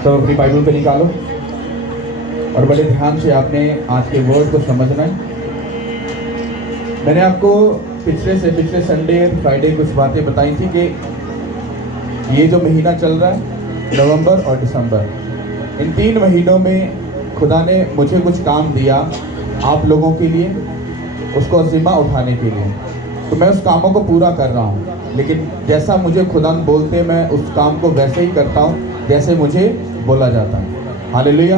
सब अपनी बाइबल पे निकालो और बड़े ध्यान से आपने आज के वर्ड को समझना है। मैंने आपको पिछले संडे फ्राइडे कुछ बातें बताई थी कि ये जो महीना चल रहा है नवंबर और दिसंबर, इन 3 महीनों में खुदा ने मुझे कुछ काम दिया आप लोगों के लिए, उसको ज़िम्मा उठाने के लिए। तो मैं उस कामों को पूरा कर रहा हूँ, लेकिन जैसा मुझे खुदा बोलते मैं उस काम को वैसे ही करता हूँ जैसे मुझे बोला जाता है। हालेलुया।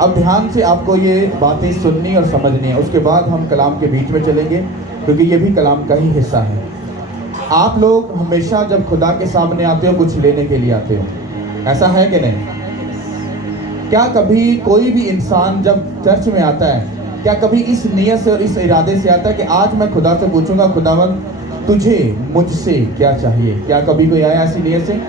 अब ध्यान से आपको ये बातें सुननी और समझनी है। उसके बाद हम कलाम के बीच में चलेंगे, क्योंकि ये भी कलाम का ही हिस्सा है। आप लोग हमेशा जब खुदा के सामने आते हो कुछ लेने के लिए आते हो, ऐसा है कि नहीं? क्या कभी कोई भी इंसान जब चर्च में आता है, क्या कभी इस नियत से और इस इरादे से आता है कि आज मैं खुदा से पूछूंगा, खुदावंद तुझे मुझसे क्या चाहिए? क्या कभी कोई आया ऐसी नियत से?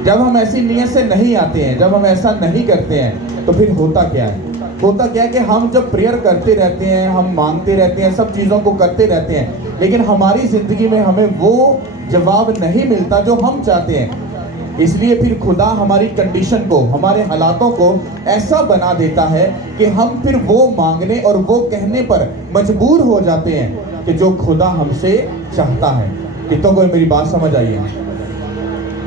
जब हम ऐसी नियत से नहीं आते हैं, जब हम ऐसा नहीं करते हैं, तो फिर होता क्या है? होता क्या है कि हम जब प्रेयर करते रहते हैं, हम मांगते रहते हैं, सब चीज़ों को करते रहते हैं, लेकिन हमारी ज़िंदगी में हमें वो जवाब नहीं मिलता जो हम चाहते हैं। इसलिए फिर खुदा हमारी कंडीशन को, हमारे हालातों को ऐसा बना देता है कि हम फिर वो मांगने और वो कहने पर मजबूर हो जाते हैं कि जो खुदा हमसे चाहता है। कितनों को मेरी बात समझ आई है?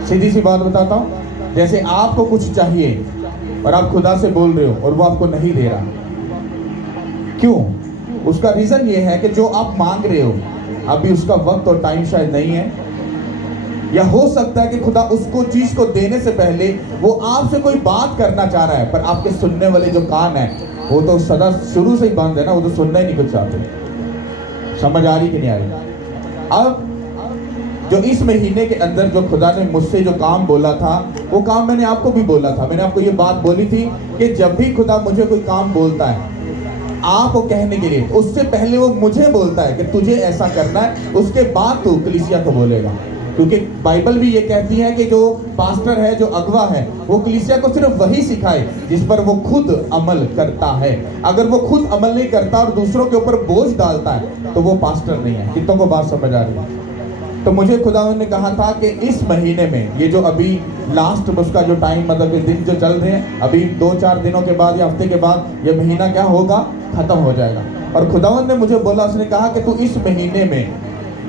सीधी सी बात बताता हूँ, जैसे आपको कुछ चाहिए और आप खुदा से बोल रहे हो और वो आपको नहीं दे रहा, क्यों? उसका रीज़न ये है कि जो आप मांग रहे हो अभी उसका वक्त और टाइम शायद नहीं है, या हो सकता है कि खुदा उसको चीज़ को देने से पहले वो आपसे कोई बात करना चाह रहा है, पर आपके सुनने वाले जो कान है वो तो सदा शुरू से ही बंद है ना, वो तो सुनना ही नहीं कुछ चाहते। समझ आ रही कि नहीं आ रही? अब जो इस महीने के अंदर जो खुदा ने मुझसे जो काम बोला था, वो काम मैंने आपको भी बोला था। मैंने आपको ये बात बोली थी कि जब भी खुदा मुझे कोई काम बोलता है आपको कहने के लिए, उससे पहले वो मुझे बोलता है कि तुझे ऐसा करना है, उसके बाद तू कलीसिया को बोलेगा। क्योंकि बाइबल भी ये कहती है कि जो पास्टर है, जो अगवा है, वो कलीसिया को सिर्फ वही सिखाए जिस पर वो खुद अमल करता है। अगर वो खुद अमल नहीं करता और दूसरों के ऊपर बोझ डालता है तो वो पास्टर नहीं है। कितनों को बात समझ आ रही है? तो मुझे खुदा ने कहा था कि इस महीने में, ये जो अभी लास्ट उसका जो टाइम, मतलब दिन जो चल रहे हैं, अभी 2-4 दिनों के बाद या हफ्ते के बाद ये महीना क्या होगा, खत्म हो जाएगा। और खुदावन ने मुझे बोला, उसने कहा कि तू इस महीने में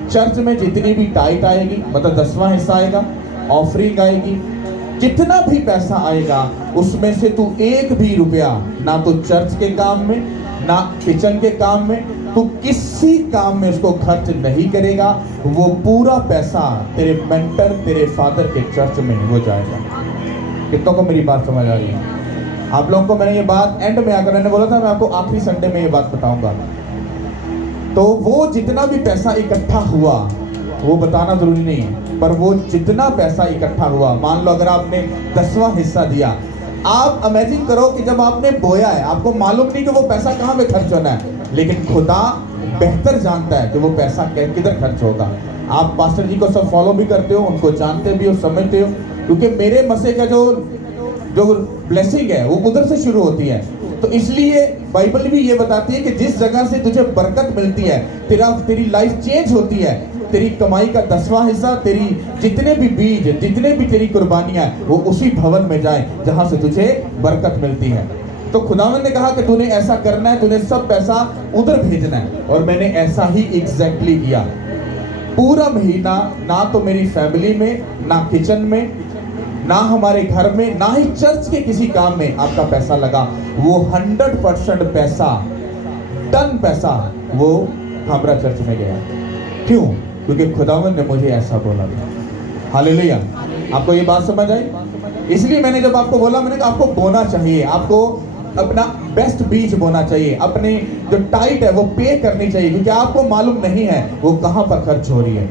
चर्च में जितनी भी टाइट आएगी, मतलब 10वां हिस्सा आएगा, ऑफरिंग आएगी, जितना भी पैसा आएगा उसमें से तू 1 भी रुपया ना तो चर्च के काम में, ना किचन के काम में, तू किसी काम में उसको खर्च नहीं करेगा। वो पूरा पैसा तेरे मेंटर, तेरे फादर के चर्च में हो जाएगा। कितनों को मेरी बात समझ आ रही है? आप लोगों को मैंने ये बात एंड में आकर, मैंने बोला था मैं आपको आखिरी संडे में ये बात बताऊंगा। तो वो जितना भी पैसा इकट्ठा हुआ, वो बताना जरूरी नहीं है, पर वो जितना पैसा इकट्ठा हुआ, मान लो अगर आपने 10वां हिस्सा दिया, आप इमेजिन करो कि जब आपने बोया है, आपको मालूम नहीं कि वो पैसा कहाँ पे खर्च होना है, लेकिन खुदा बेहतर जानता है कि वो पैसा किधर खर्च होगा। आप पास्टर जी को सब फॉलो भी करते हो, उनको जानते भी हो, समझते हो, क्योंकि मेरे मसे का जो ब्लेसिंग है वो उधर से शुरू होती है। तो इसलिए बाइबल भी ये बताती है कि जिस जगह से तुझे बरकत मिलती है, तेरी लाइफ चेंज होती है, तेरी कमाई का 10वां हिस्सा, तेरी जितने भी बीज, जितने भी तेरी कुर्बानियां, वो उसी भवन में जाए जहां से तुझे बरकत मिलती है। तो खुदावन ने कहा कि तूने ऐसा करना है, तूने सब पैसा उधर भेजना है, और मैंने ऐसा ही एग्जैक्टली किया। पूरा महीना ना तो मेरी फैमिली में, ना किचन में, ना हमारे घर में, ना ही चर्च के किसी काम में आपका पैसा लगा। वो 100% पैसा, टन पैसा वो हमरा चर्च में गया। क्यों? क्योंकि खुदावन ने मुझे ऐसा बोला था। हालेलुया। आपको ये बात समझ आई? इसलिए मैंने जब आपको बोला, मैंने कहा आपको बोना चाहिए, आपको अपना बेस्ट बीज बोना चाहिए, अपने जो टाइट है वो पे करनी चाहिए, क्योंकि आपको मालूम नहीं है वो कहाँ पर खर्च हो रही है।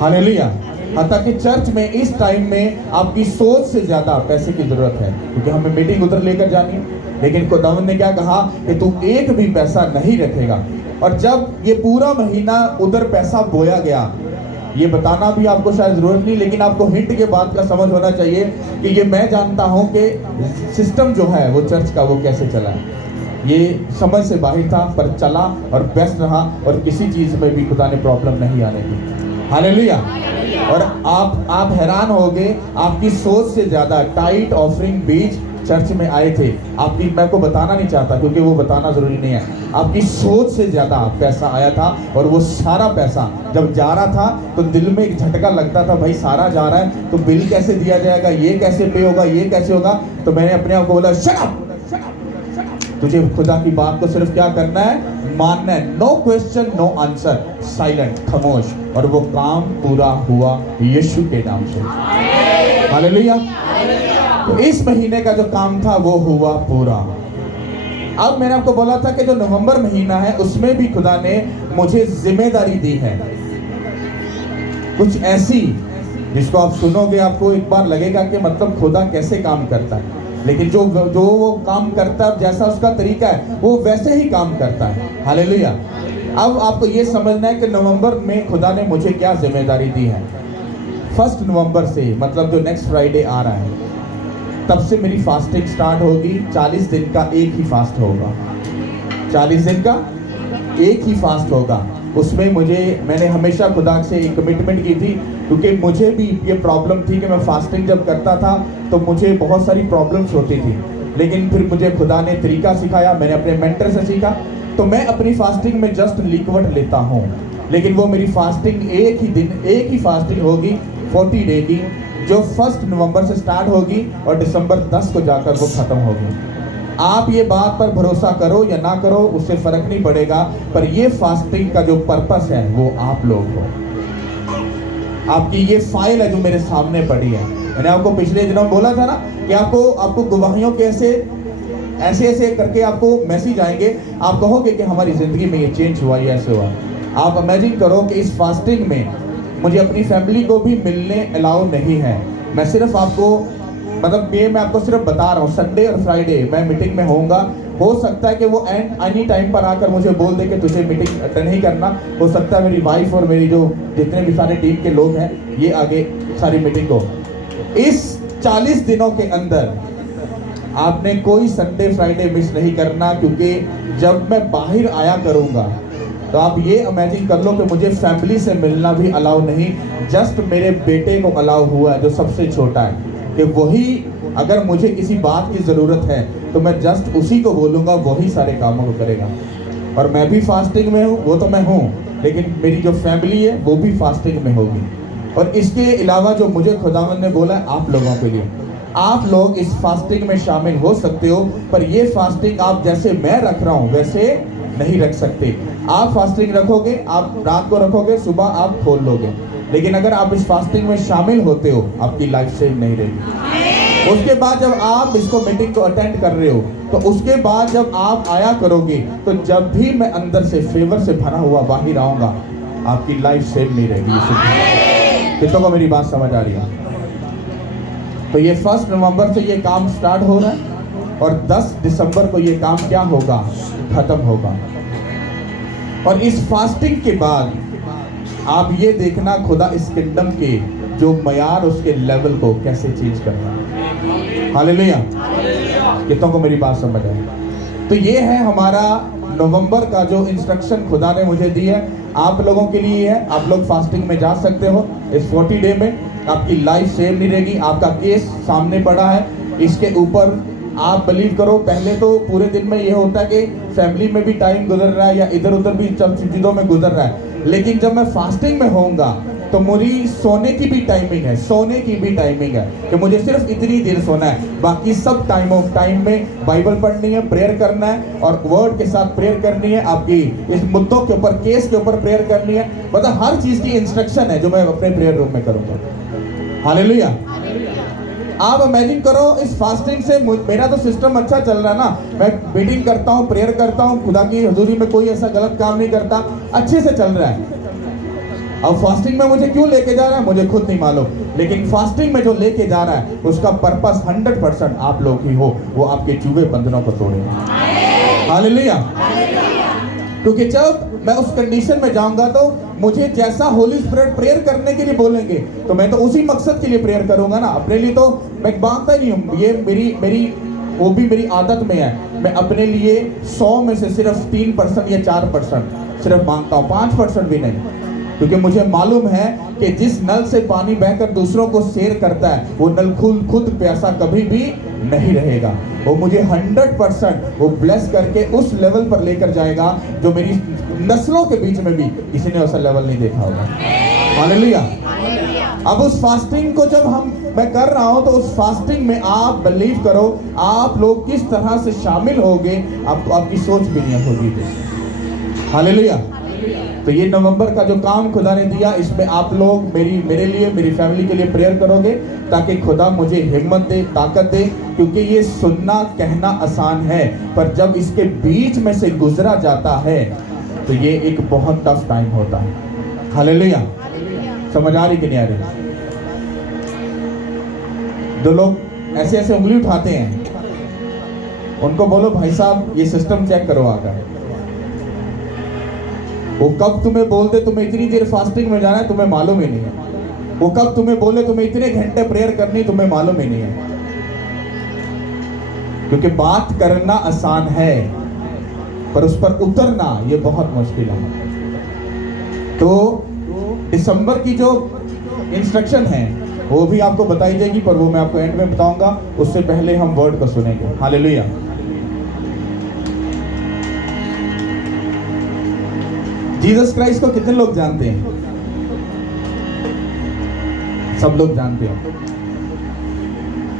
हालेलुया। ताकि चर्च में इस टाइम में आपकी सोच से ज़्यादा पैसे की ज़रूरत है, क्योंकि हमें मीटिंग उधर लेकर जानी है। लेकिन खुदावन ने क्या कहा कि तू 1 भी पैसा नहीं रखेगा। और जब ये पूरा महीना उधर पैसा बोया गया, ये बताना भी आपको शायद ज़रूरत नहीं, लेकिन आपको हिंट के बात का समझ होना चाहिए कि ये मैं जानता हूँ कि सिस्टम जो है वो चर्च का वो कैसे चला है। ये समझ से बाहर था, पर चला और बेस्ट रहा, और किसी चीज़ में भी खुदा ने प्रॉब्लम नहीं आने दी। हालेलुया। और आप हैरान होगे, आपकी सोच से ज्यादा टाइट ऑफरिंग बीच चर्च में आए थे। आपकी, मैं को बताना नहीं चाहता क्योंकि वो बताना जरूरी नहीं है, आपकी सोच से ज्यादा पैसा आया था। और वो सारा पैसा जब जा रहा था तो दिल में एक झटका लगता था, भाई सारा जा रहा है तो बिल कैसे दिया जाएगा, ये कैसे पे होगा, ये कैसे होगा। तो मैंने अपने आप को बोला, शट अप, तुझे खुदा की बात को सिर्फ क्या करना है, मानना है। No question no answer, silent, खामोश। और वो काम पूरा हुआ यीशु के नाम से। हालेलुया। तो इस महीने का जो काम था वो हुआ पूरा। अब मैंने आपको बोला था कि जो नवंबर महीना है उसमें भी खुदा ने मुझे जिम्मेदारी दी है, कुछ ऐसी जिसको आप सुनोगे आपको एक बार लगेगा कि मतलब खुदा कैसे काम करता है, लेकिन जो वो काम करता है, जैसा उसका तरीका है वो वैसे ही काम करता है। हालेलुया। अब आपको ये समझना है कि नवंबर में खुदा ने मुझे क्या जिम्मेदारी दी है। 1 नवंबर से, मतलब जो नेक्स्ट फ्राइडे आ रहा है, तब से मेरी फास्टिंग स्टार्ट होगी। 40 दिन का एक ही फास्ट होगा, 40 दिन का एक ही फास्ट होगा। उसमें मैंने हमेशा खुदा से एक कमिटमेंट की थी, क्योंकि मुझे भी ये प्रॉब्लम थी कि मैं फास्टिंग जब करता था तो मुझे बहुत सारी प्रॉब्लम्स होती थी। लेकिन फिर मुझे खुदा ने तरीका सिखाया, मैंने अपने मेंटर से सीखा। तो मैं अपनी फास्टिंग में जस्ट लिक्विड लेता हूँ, लेकिन वो मेरी फास्टिंग एक ही दिन, एक ही फास्टिंग होगी 40 डे की, जो 1 नवंबर से स्टार्ट होगी और दिसंबर 10 को जाकर वो खत्म होगी। आप ये बात पर भरोसा करो या ना करो, उससे फर्क नहीं पड़ेगा, पर ये फास्टिंग का जो पर्पस है वो आप लोग हो। आपकी ये फाइल है जो मेरे सामने पड़ी है। मैंने आपको पिछले दिनों बोला था ना कि आपको गवाहियों के ऐसे करके आपको मैसेज आएंगे, आप कहोगे कि हमारी जिंदगी में ये चेंज हुआ, ये ऐसे हुआ। आप इमेजिन करो कि इस फास्टिंग में मुझे अपनी फैमिली को भी मिलने अलाउ नहीं है। मैं सिर्फ आपको, मतलब ये मैं आपको सिर्फ बता रहा हूँ, संडे और फ्राइडे मैं मीटिंग में होऊंगा। हो सकता है कि वो एनी टाइम पर आकर मुझे बोल दे कि तुझे मीटिंग अटेंड नहीं करना। हो सकता है मेरी वाइफ और मेरी जो जितने भी सारे टीम के लोग हैं ये आगे सारी मीटिंग को। इस 40 दिनों के अंदर आपने कोई संडे फ्राइडे मिस नहीं करना, क्योंकि जब मैं बाहर आया करूँगा तो आप ये इमेजिन कर लो कि मुझे फैमिली से मिलना भी अलाउ नहीं। जस्ट मेरे बेटे को अलाउ हुआ है जो सबसे छोटा है, कि वही अगर मुझे किसी बात की ज़रूरत है तो मैं जस्ट उसी को बोलूँगा, वही सारे कामों को करेगा। और मैं भी फास्टिंग में हूँ, वो तो मैं हूँ, लेकिन मेरी जो फैमिली है वो भी फास्टिंग में होगी। और इसके अलावा जो मुझे खुदावंद ने बोला है आप लोगों के लिए, आप लोग इस फास्टिंग में शामिल हो सकते हो, पर ये फास्टिंग आप जैसे मैं रख रहा हूँ वैसे नहीं रख सकते। आप फास्टिंग रखोगे, आप रात को रखोगे, सुबह आप खोल लोगे, लेकिन अगर आप इस फास्टिंग में शामिल होते हो आपकी लाइफ सेव नहीं रहेगी। उसके बाद जब आप इसको मीटिंग को अटेंड कर रहे हो तो उसके बाद जब आप आया करोगे तो जब भी मैं अंदर से फेवर से भरा हुआ बाहर आऊंगा आपकी लाइफ सेव नहीं रहेगी। कितनों को मेरी बात समझ आ रही है? तो ये 1 नवंबर से ये काम स्टार्ट हो रहा है और 10 दिसंबर को ये काम क्या होगा, खत्म होगा। और इस फास्टिंग के बाद आप ये देखना खुदा इस किंगडम के जो मयार उसके लेवल को कैसे चेंज करता है। हालेलुया। कितनों को मेरी बात समझ आई? तो ये है हमारा नवंबर का जो इंस्ट्रक्शन खुदा ने मुझे दी है, आप लोगों के लिए है। आप लोग फास्टिंग में जा सकते हो इस 40 डे में, आपकी लाइफ सेव नहीं रहेगी। आपका केस सामने पड़ा है, इसके ऊपर आप बिलीव करो। पहले तो पूरे दिन में ये होता है कि फैमिली में भी टाइम गुजर रहा है या इधर उधर भी चीज़ों में गुजर रहा है, लेकिन जब मैं फास्टिंग में होऊंगा तो मेरी सोने की भी टाइमिंग है, सोने की भी टाइमिंग है कि मुझे सिर्फ इतनी देर सोना है, बाकी सब टाइम में बाइबल पढ़नी है, प्रेयर करना है और वर्ड के साथ प्रेयर करनी है। आपकी इस मुद्दों के ऊपर, केस के ऊपर प्रेयर करनी है। मतलब हर चीज़ की इंस्ट्रक्शन है जो मैं अपने प्रेयर रूम में करूँगा। हालेलुया। आप इमेजिन करो इस फास्टिंग से मेरा तो सिस्टम अच्छा चल रहा है ना, मैं मीटिंग करता हूँ, प्रेयर करता हूँ, खुदा की हजूरी में कोई ऐसा गलत काम नहीं करता, अच्छे से चल रहा है। अब फास्टिंग में मुझे क्यों लेके जा रहा है मुझे खुद नहीं मालूम, लेकिन फास्टिंग में जो लेके जा रहा है उसका पर्पस 100% आप लोग ही हो, वो आपके चूहे बंधनों को तोड़ेगा। हालेलुया। क्योंकि जब मैं उस कंडीशन में जाऊंगा तो मुझे जैसा होली स्पिरिट प्रेयर करने के लिए बोलेंगे तो मैं तो उसी मकसद के लिए प्रेयर करूंगा ना। अपने लिए तो मैं मांगता ही नहीं हूँ, ये मेरी वो भी मेरी आदत में है। मैं अपने लिए 100 में से सिर्फ 3% या 4% सिर्फ मांगता हूँ, 5% भी नहीं। क्योंकि मुझे मालूम है कि जिस नल से पानी बहकर दूसरों को शेयर करता है, वो नल खुद प्यासा कभी भी नहीं रहेगा। वो मुझे 100% वो ब्लेस करके उस लेवल पर लेकर जाएगा जो मेरी नस्लों के बीच में भी किसी ने ऐसा लेवल नहीं देखा होगा। हालेलुया। अब उस फास्टिंग को जब मैं कर रहा हूं, तो उस फास्टिंग में आप बिलीव करो, आप लोग किस तरह से शामिल होगे, आपकी सोच भी नहीं होगी। हालेलुया। तो ये नवंबर का जो काम खुदा ने दिया, इसमें आप लोग मेरे लिए, मेरी फैमिली के लिए प्रेयर करोगे, ताकि खुदा मुझे हिम्मत दे, ताकत दे। क्योंकि ये सुनना कहना आसान है, पर जब इसके बीच में से गुजरा जाता है तो ये एक बहुत टफ टाइम होता है। हालेलुया। समझ आ रही कि नहीं आ रही? दो लोग ऐसे ऐसे उंगली उठाते हैं, उनको बोलो भाई साहब ये सिस्टम चेक करो आकर। वो कब तुम्हें बोलते तुम्हें इतनी देर फास्टिंग में जाना है, तुम्हें मालूम ही नहीं है। वो कब तुम्हें बोले तुम्हें इतने घंटे प्रेयर करनी, तुम्हें मालूम ही नहीं है। क्योंकि बात करना आसान है, पर उस पर उतरना ये बहुत मुश्किल है। तो दिसंबर की जो इंस्ट्रक्शन है वो भी आपको बताई जाएगी, पर वो मैं आपको एंड में बताऊंगा। उससे पहले हम वर्ड को सुनेंगे। हालेलुया। जीसस क्राइस्ट को कितने लोग जानते हैं? सब लोग जानते हैं।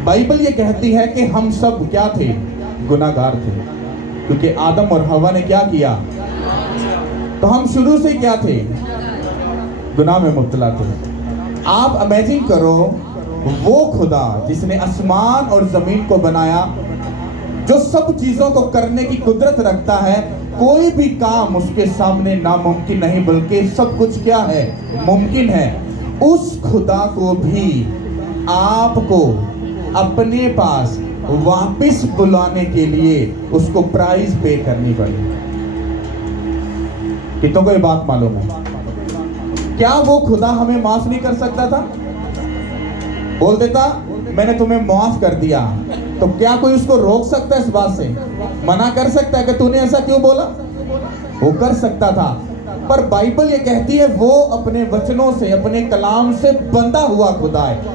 बाइबल ये कहती है कि हम सब क्या थे? गुनाहगार थे, क्योंकि आदम और हवा ने क्या किया? तो हम शुरू से क्या थे? गुनाह में मुब्तला थे। आप इमेजिन करो, वो खुदा जिसने आसमान और जमीन को बनाया, जो सब चीजों को करने की कुदरत रखता है, कोई भी काम उसके सामने नामुमकिन नहीं, बल्कि सब कुछ क्या है? मुमकिन है। उस खुदा को भी आपको अपने पास वापस बुलाने के लिए उसको प्राइस पे करनी पड़ी। कितनों को ये बात मालूम है? क्या वो खुदा हमें माफ नहीं कर सकता था? बोल देता मैंने तुम्हें माफ कर दिया, तो क्या कोई उसको रोक सकता है इस बात से? मना कर सकता है कि तूने ऐसा क्यों बोला? वो कर सकता था, पर बाइबल ये कहती है वो अपने वचनों से, अपने कलाम से बंधा हुआ खुदा है।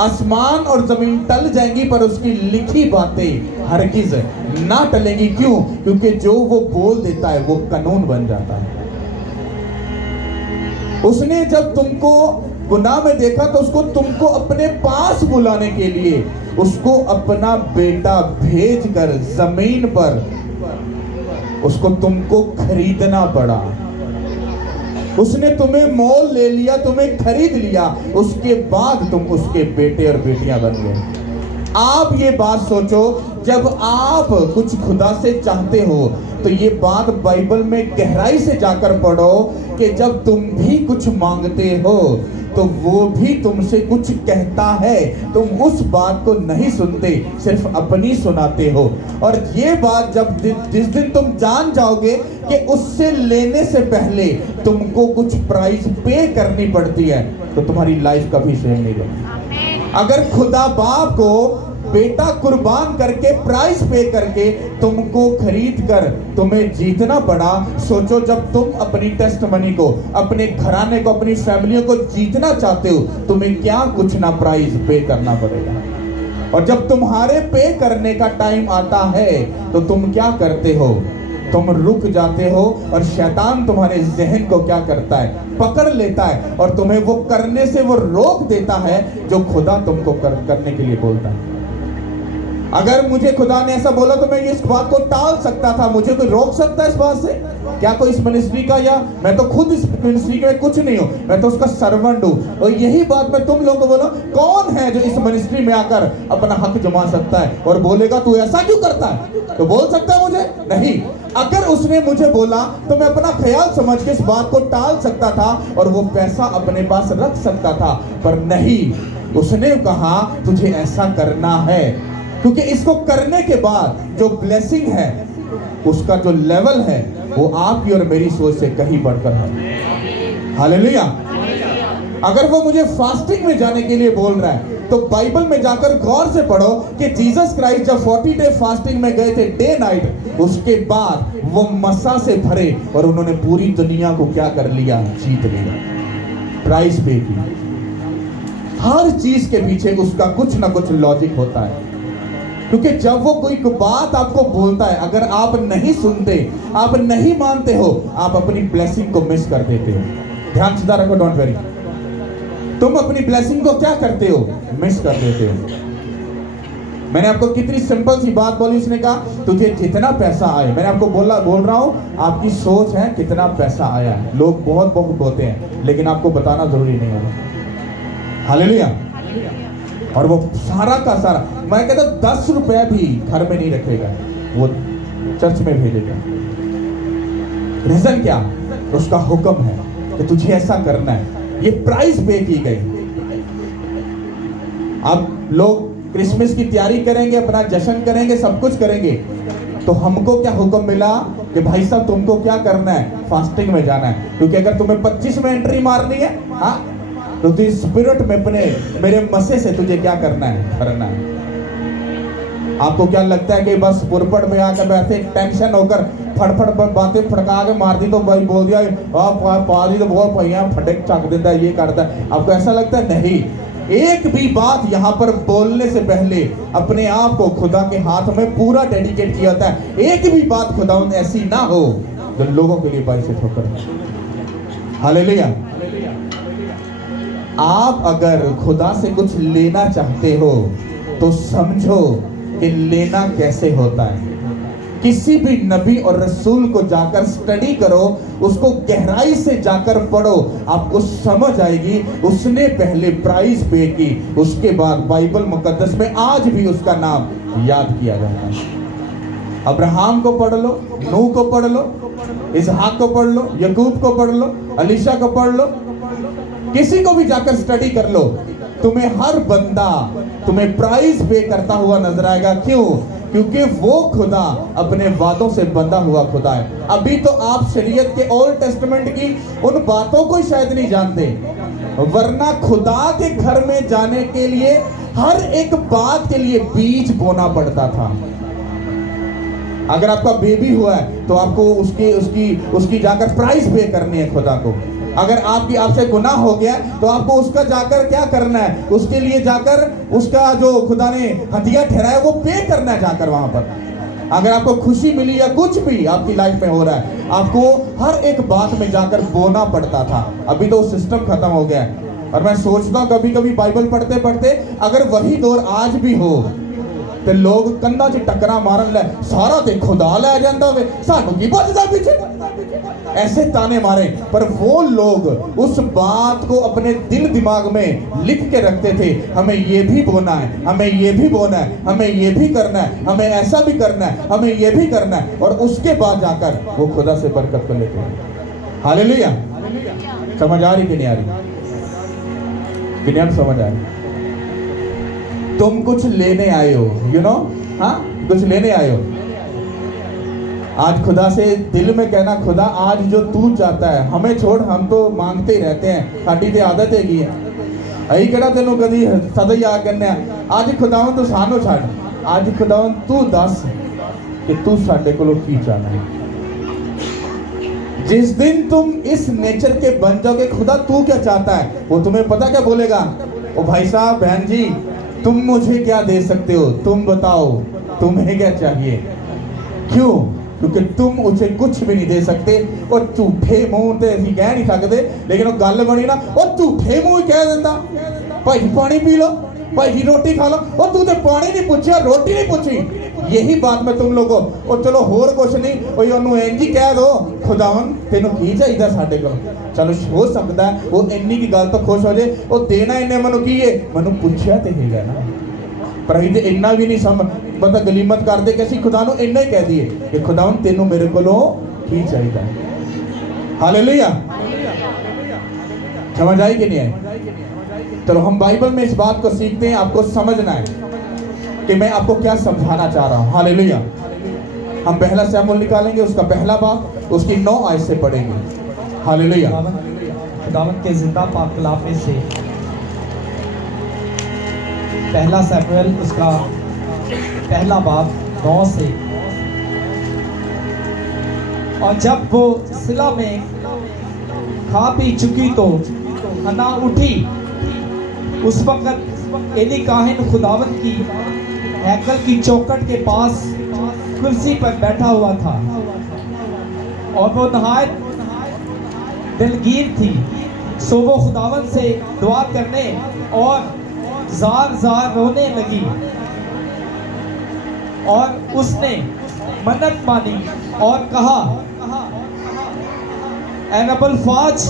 आसमान और जमीन टल जाएंगी, पर उसकी लिखी बातें हरगिज ना टलेंगी। क्यों? क्योंकि जो वो बोल देता है वो कानून बन जाता है। उसने जब तुमको गुनाह में देखा, तो उसको तुमको अपने पास बुलाने के लिए उसको अपना बेटा भेजकर जमीन पर उसको तुमको खरीदना पड़ा। उसने तुम्हें मोल ले लिया, तुम्हें खरीद लिया, उसके बाद तुम उसके बेटे और बेटियां बन गए। आप ये बात सोचो, जब आप कुछ खुदा से चाहते हो, तो ये बात बाइबल में गहराई से जाकर पढ़ो कि जब तुम भी कुछ मांगते हो तो वो भी तुमसे कुछ कहता है, तुम उस बात को नहीं सुनते, सिर्फ अपनी सुनाते हो। और ये बात जब जिस दिन तुम जान जाओगे कि उससे लेने से पहले तुमको कुछ प्राइस पे करनी पड़ती है, तो तुम्हारी लाइफ कभी सेम नहीं बनेगी। अगर खुदा बाप को बेटा कुर्बान करके, प्राइस पे करके तुमको खरीद कर तुम्हें जीतना पड़ा, सोचो जब तुम अपनी टेस्टमनी को, अपने घराने को, अपनी फैमिलियों को जीतना चाहते हो, तुम्हें क्या कुछ ना प्राइस पे करना पड़ेगा। और जब तुम्हारे पे करने का टाइम आता है तो तुम क्या करते हो? तुम रुक जाते हो, और शैतान तुम्हारे जहन को क्या करता है? पकड़ लेता है, और तुम्हें वो करने से वो रोक देता है जो खुदा तुमको करने के लिए बोलता है। अगर मुझे खुदा ने ऐसा बोला तो मैं इस बात को टाल सकता था, मुझे कोई रोक सकता है इस बात से? क्या कोई इस मिनिस्ट्री का, या मैं तो खुद इस मिनिस्ट्री में कुछ नहीं हूँ, मैं तो उसका सर्वेंट हूँ। और यही बात मैं तुम लोगों को बोला, कौन है जो इस मिनिस्ट्री में आकर अपना हक जमा सकता है और बोलेगा तू ऐसा क्यों करता है? तो बोल सकता है मुझे? नहीं। अगर उसने मुझे बोला तो मैं अपना ख्याल समझ के इस बात को टाल सकता था और वो पैसा अपने पास रख सकता था, पर नहीं, उसने कहा तुझे ऐसा करना है, क्योंकि इसको करने के बाद जो ब्लेसिंग है, उसका जो लेवल है, वो आपकी और मेरी सोच से कहीं बढ़कर है। हालेलुया। अगर वो मुझे फास्टिंग में जाने के लिए बोल रहा है, तो बाइबल में जाकर गौर से पढ़ो कि जीसस क्राइस्ट जब 40 डे फास्टिंग में गए थे डे नाइट, उसके बाद वो मसा से भरे और उन्होंने पूरी दुनिया को क्या कर लिया, जीत लिया, प्राइस पे की। हर चीज के पीछे उसका कुछ ना कुछ लॉजिक होता है, क्योंकि जब वो कोई बात आपको बोलता है, अगर आप नहीं सुनते, आप नहीं मानते हो, आप अपनी ब्लेसिंग को मिस कर देते हो। ध्यान से रखो, डोंट वरी, तुम अपनी ब्लेसिंग को क्या करते हो, मिस कर देते हो। मैंने आपको कितनी सिंपल सी बात बोली, उसने कहा तुझे जितना पैसा आए, मैंने आपको बोल रहा हूं, आपकी सोच है कितना पैसा आया है। लोग बहुत बोलते हैं, लेकिन आपको बताना जरूरी नहीं होगा। हालेलुया। और वो सारा का सारा, मैं कहता 10 रुपया भी घर में नहीं रखेगा, वो चर्च में भेजेगा। रीजन क्या, उसका हुक्म है कि तुझे ऐसा करना है, ये प्राइस पे की गई। अब लोग क्रिसमस की तैयारी करेंगे, अपना जश्न करेंगे, सब कुछ करेंगे, तो हमको क्या हुक्म मिला कि भाई साहब तुमको क्या करना है, फास्टिंग में जाना है। क्योंकि अगर तुम्हें 25 में एंट्री मारनी है, हाँ, तो तुझे स्पिरिट में अपने मेरे मसे से तुझे क्या करना है, करना है। आपको क्या लगता है कि बस पुरपड़ में आकर बैठे टेंशन होकर फटफट बातें फटका के मार दी तो भाई बोल दिया पादी तो बहुत भैया फटक चक देता है, ये करता है, आपको ऐसा लगता है? नहीं, एक भी बात यहाँ पर बोलने से पहले अपने आप को खुदा के हाथ में पूरा डेडिकेट किया होता है। एक भी बात खुदा ऐसी ना हो जो लोगों के लिए बारिश ठोकर। हालेलुया। आप अगर खुदा से कुछ लेना चाहते हो तो समझो कि लेना कैसे होता है। किसी भी नबी और रसूल को जाकर स्टडी करो, उसको गहराई से जाकर पढ़ो, आपको समझ आएगी उसने पहले प्राइस पे की, उसके बाद बाइबल मुकद्दस में आज भी उसका नाम याद किया जाता है। अब्राहम को पढ़ लो, नूह को पढ़ लो, इसहाक को पढ़ लो, यकूब को पढ़ लो, अलीशा को पढ़ लो, किसी को भी जाकर स्टडी कर लो, तुम्हें हर बंदा तुम्हें प्राइस पे करता हुआ नजर आएगा। क्यों? क्योंकि वो खुदा अपने वादों से बंधा हुआ खुदा है। अभी तो आप शरीयत के ओल्ड टेस्टामेंट की उन बातों को शायद नहीं जानते, वरना खुदा के घर में जाने के लिए हर एक बात के लिए बीज बोना पड़ता था। अगर आपका बेबी हुआ है तो आपको उसकी जाकर प्राइस पे करनी है खुदा को। अगर आपसे गुनाह हो गया तो आपको उसका जाकर क्या करना है, उसके लिए जाकर उसका जो खुदा ने हदिया ठहराया वो पे करना है जाकर वहां पर। अगर आपको खुशी मिली या कुछ भी आपकी लाइफ में हो रहा है, आपको हर एक बात में जाकर बोना पड़ता था। अभी तो सिस्टम खत्म हो गया है। और मैं सोचता हूँ कभी कभी बाइबल पढ़ते पढ़ते अगर वही दौर आज भी हो तो लोग कंधा च टकरा मारन ले, सारा ते खुदा ले जाता वे, सानू की बचदा पीछे, ऐसे ताने मारे। पर वो लोग उस बात को अपने दिल दिमाग में लिख के रखते थे, हमें ये भी बोना है, हमें ये भी बोना है, हमें ये भी करना है, हमें ऐसा भी करना है, हमें ये भी करना है, और उसके बाद जाकर वो खुदा से बरकत को लेते हैं। हालेलुया। समझ आ रही कि नहीं आ रही? कि नहीं? आप समझ आ रही? तुम कुछ लेने आए हो, यू नो, हाँ, कुछ लेने आए हो। आज खुदा से दिल में कहना, खुदा आज जो तू चाहता है हमें छोड़, हम तो मांगते ही रहते हैं, साडी ते आदत हैगी है, अही केड़ा तेनों कदी सदा याद करने। आज खुदावन तू सानू छड़, आज खुदावन तू दस कि तू साडे कोलों की चाहना है। जिस दिन तुम इस नेचर के बन जाओगे, खुदा तू क्या चाहता है, वो तुम्हें पता क्या बोलेगा, ओ भाई साहब, बहन जी, तुम मुझे क्या दे सकते हो, तुम बताओ तुम्हें क्या चाहिए। क्यों? क्योंकि तुम मुझे कुछ भी नहीं दे सकते। और झूठे मुंह ते असीं कह नहीं सकते, लेकिन वो गल बनी ना, और झूठे मुंह कह देता, भाई पानी पी लो, भाई रोटी खा लो, और तू तो पानी नहीं पूछा, रोटी नहीं पूछी। यही बात मैं तुम लोगों को, और चलो होर कुछ नहीं, ओए ओनू इंज ही कह दो, खुदावन तेनू की चाहिए साडे को। चलो हो सकता है वो इन्नी की गल तो खुश हो जाए, वो देना इन्हें मैनू की है, मैनू पूछा तो हैगा ना। पर अभी तो इन्ना भी नहीं समझ, मतलब गलीमत करते कि असीं खुदा नू इन्ना ही कह दिए कि खुदावन तेनू मेरे कोलों की चाहिए। हालेलुया। समझ आई कि नहीं आई? चलो हम बाइबल में इस बात को सीखते हैं, आपको समझना है कि मैं आपको क्या समझाना चाह रहा हूँ। हालेलुया। हम पहला सैमुएल निकालेंगे, उसका पहला बाब, उसकी 9 आयत से पढ़ेंगे। हालेलुया। खुदावंद के जिंदा पाक कलाम में से पहला सैमुएल उसका पहला बाब 9 से। और जब वो सिला में खा पी चुकी तो हन्ना उठी। उस वक्त एली काहिन खुदावन की हैकल की चौखट के पास कुर्सी पर बैठा हुआ था और वो नहायत दिलगीर थी। सो वो खुदावन से दुआ करने और जार जार रोने लगी और उसने मन्नत मानी और कहा, ऐ रब्बुल फाज,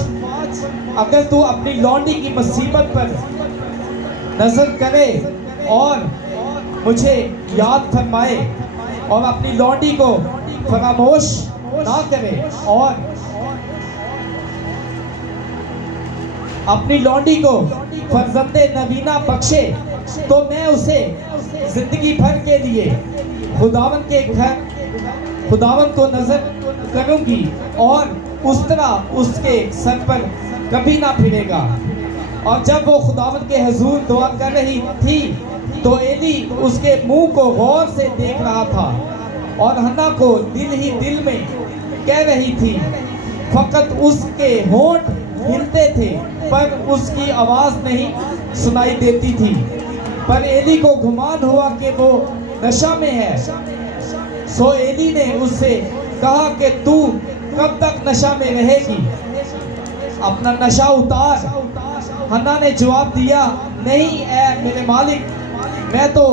अगर तू अपनी लौंडी की मुसीबत पर नजर करे और मुझे याद फरमाए और अपनी लौंडी को फरामोश ना करे और अपनी लौंडी को फर्जंदे नवीना बख्शे, तो मैं उसे जिंदगी भर के लिए खुदावन के घर खुदावन को नजर करूंगी और उस तरह उसके सर पर कभी ना फिरेगा। और जब वो खुदावन के हुजूर दुआ कर रही थी तो एली उसके मुंह को गौर से देख रहा था और हन्ना को दिल ही दिल में कह रही थी। फकत उसके होंठ हिलते थे पर उसकी आवाज नहीं सुनाई देती थी। पर एली को गुमान हुआ कि वो नशा में है। सो एली ने उससे कहा कि तू कब तक नशा में रहेगी, अपना नशा उतार। हन्ना ने जवाब दिया, नहीं ऐ मेरे मालिक, मैं तो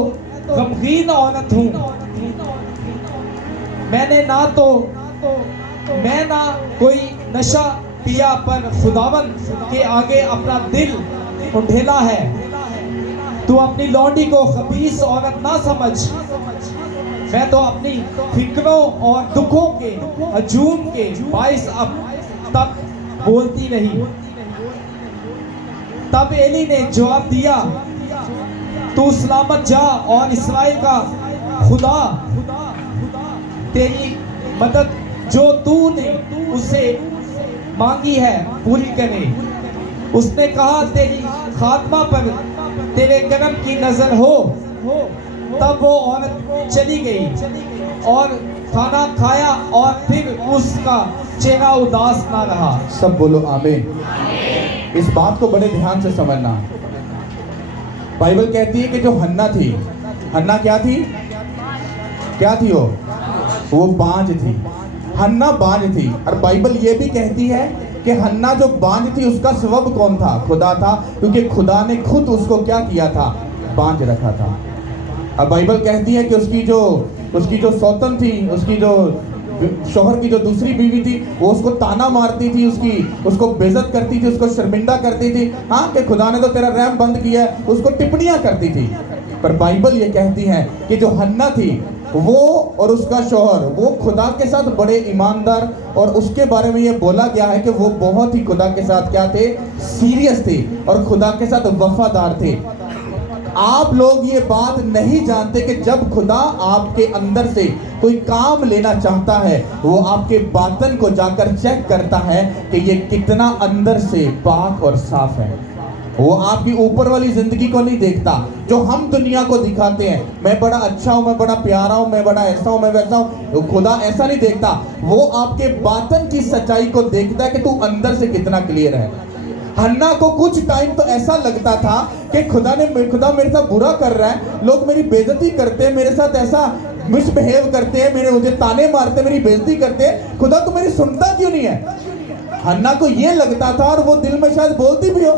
गमगीन औरत हूँ। मैं ना कोई नशा पिया, पर खुदावन के आगे अपना दिल उठेला है। तू अपनी लौंडी को खबीस औरत ना समझ। मैं तो अपनी फिक्रों और दुखों के हजूम के बाइस अब तक बोलती रही। तब एली ने जवाब दिया, तू सलामत जा और इस्राएल का खुदा तेरी मदद जो तूने उसे मांगी है पूरी करे। उसने कहा, तेरी खात्मा पर तेरे करम की नजर हो। तब वो औरत चली गई और खाना खाया और फिर उसका चेहरा उदास ना रहा। सब बोलो आमीन। इस बात को बड़े ध्यान से समझना। बाइबल कहती है कि जो हन्ना थी, हन्ना क्या थी? क्या थी वो बांझ थी। हन्ना बांझ थी। और बाइबल ये भी कहती है कि हन्ना जो बांझ थी उसका सबब कौन था? खुदा था, क्योंकि खुदा ने खुद उसको क्या किया था? बांझ रखा था। अब बाइबल कहती है कि उसकी जो सौतन थी, उसकी जो शोहर की जो दूसरी बीवी थी, वो उसको ताना मारती थी, उसको बेइज्जत करती थी, उसको शर्मिंदा करती थी। हाँ, कि खुदा ने तो तेरा रहम बंद किया है, उसको टिप्पणियां करती थी। पर बाइबल ये कहती है कि जो हन्ना थी वो और उसका शोहर, वो खुदा के साथ बड़े ईमानदार, और उसके बारे में ये बोला गया है कि वो बहुत ही खुदा के साथ क्या थे? सीरियस थे और खुदा के साथ वफादार थे। आप लोग ये बात नहीं जानते कि जब खुदा आपके अंदर से कोई काम लेना चाहता है, वो आपके बातन को जाकर चेक करता है कि ये कितना अंदर से पाक और साफ है। वो आपकी ऊपर वाली जिंदगी को नहीं देखता जो हम दुनिया को दिखाते हैं। मैं बड़ा अच्छा हूँ, मैं बड़ा प्यारा हूँ, मैं बड़ा ऐसा हूँ, मैं वैसा हूँ। खुदा ऐसा नहीं देखता। वो आपके बातन की सच्चाई को देखता है कि तू अंदर से कितना क्लियर है। हन्ना को कुछ टाइम तो ऐसा लगता था कि खुदा मेरे साथ बुरा कर रहा है, लोग मेरी बेइज्जती करते हैं, मेरे साथ ऐसा मिसबिहेव करते हैं, मुझे ताने मारते हैं, मेरी बेइज्जती करते हैं, खुदा तो मेरी सुनता क्यों नहीं है? हन्ना को ये लगता था और वो दिल में शायद बोलती भी हो।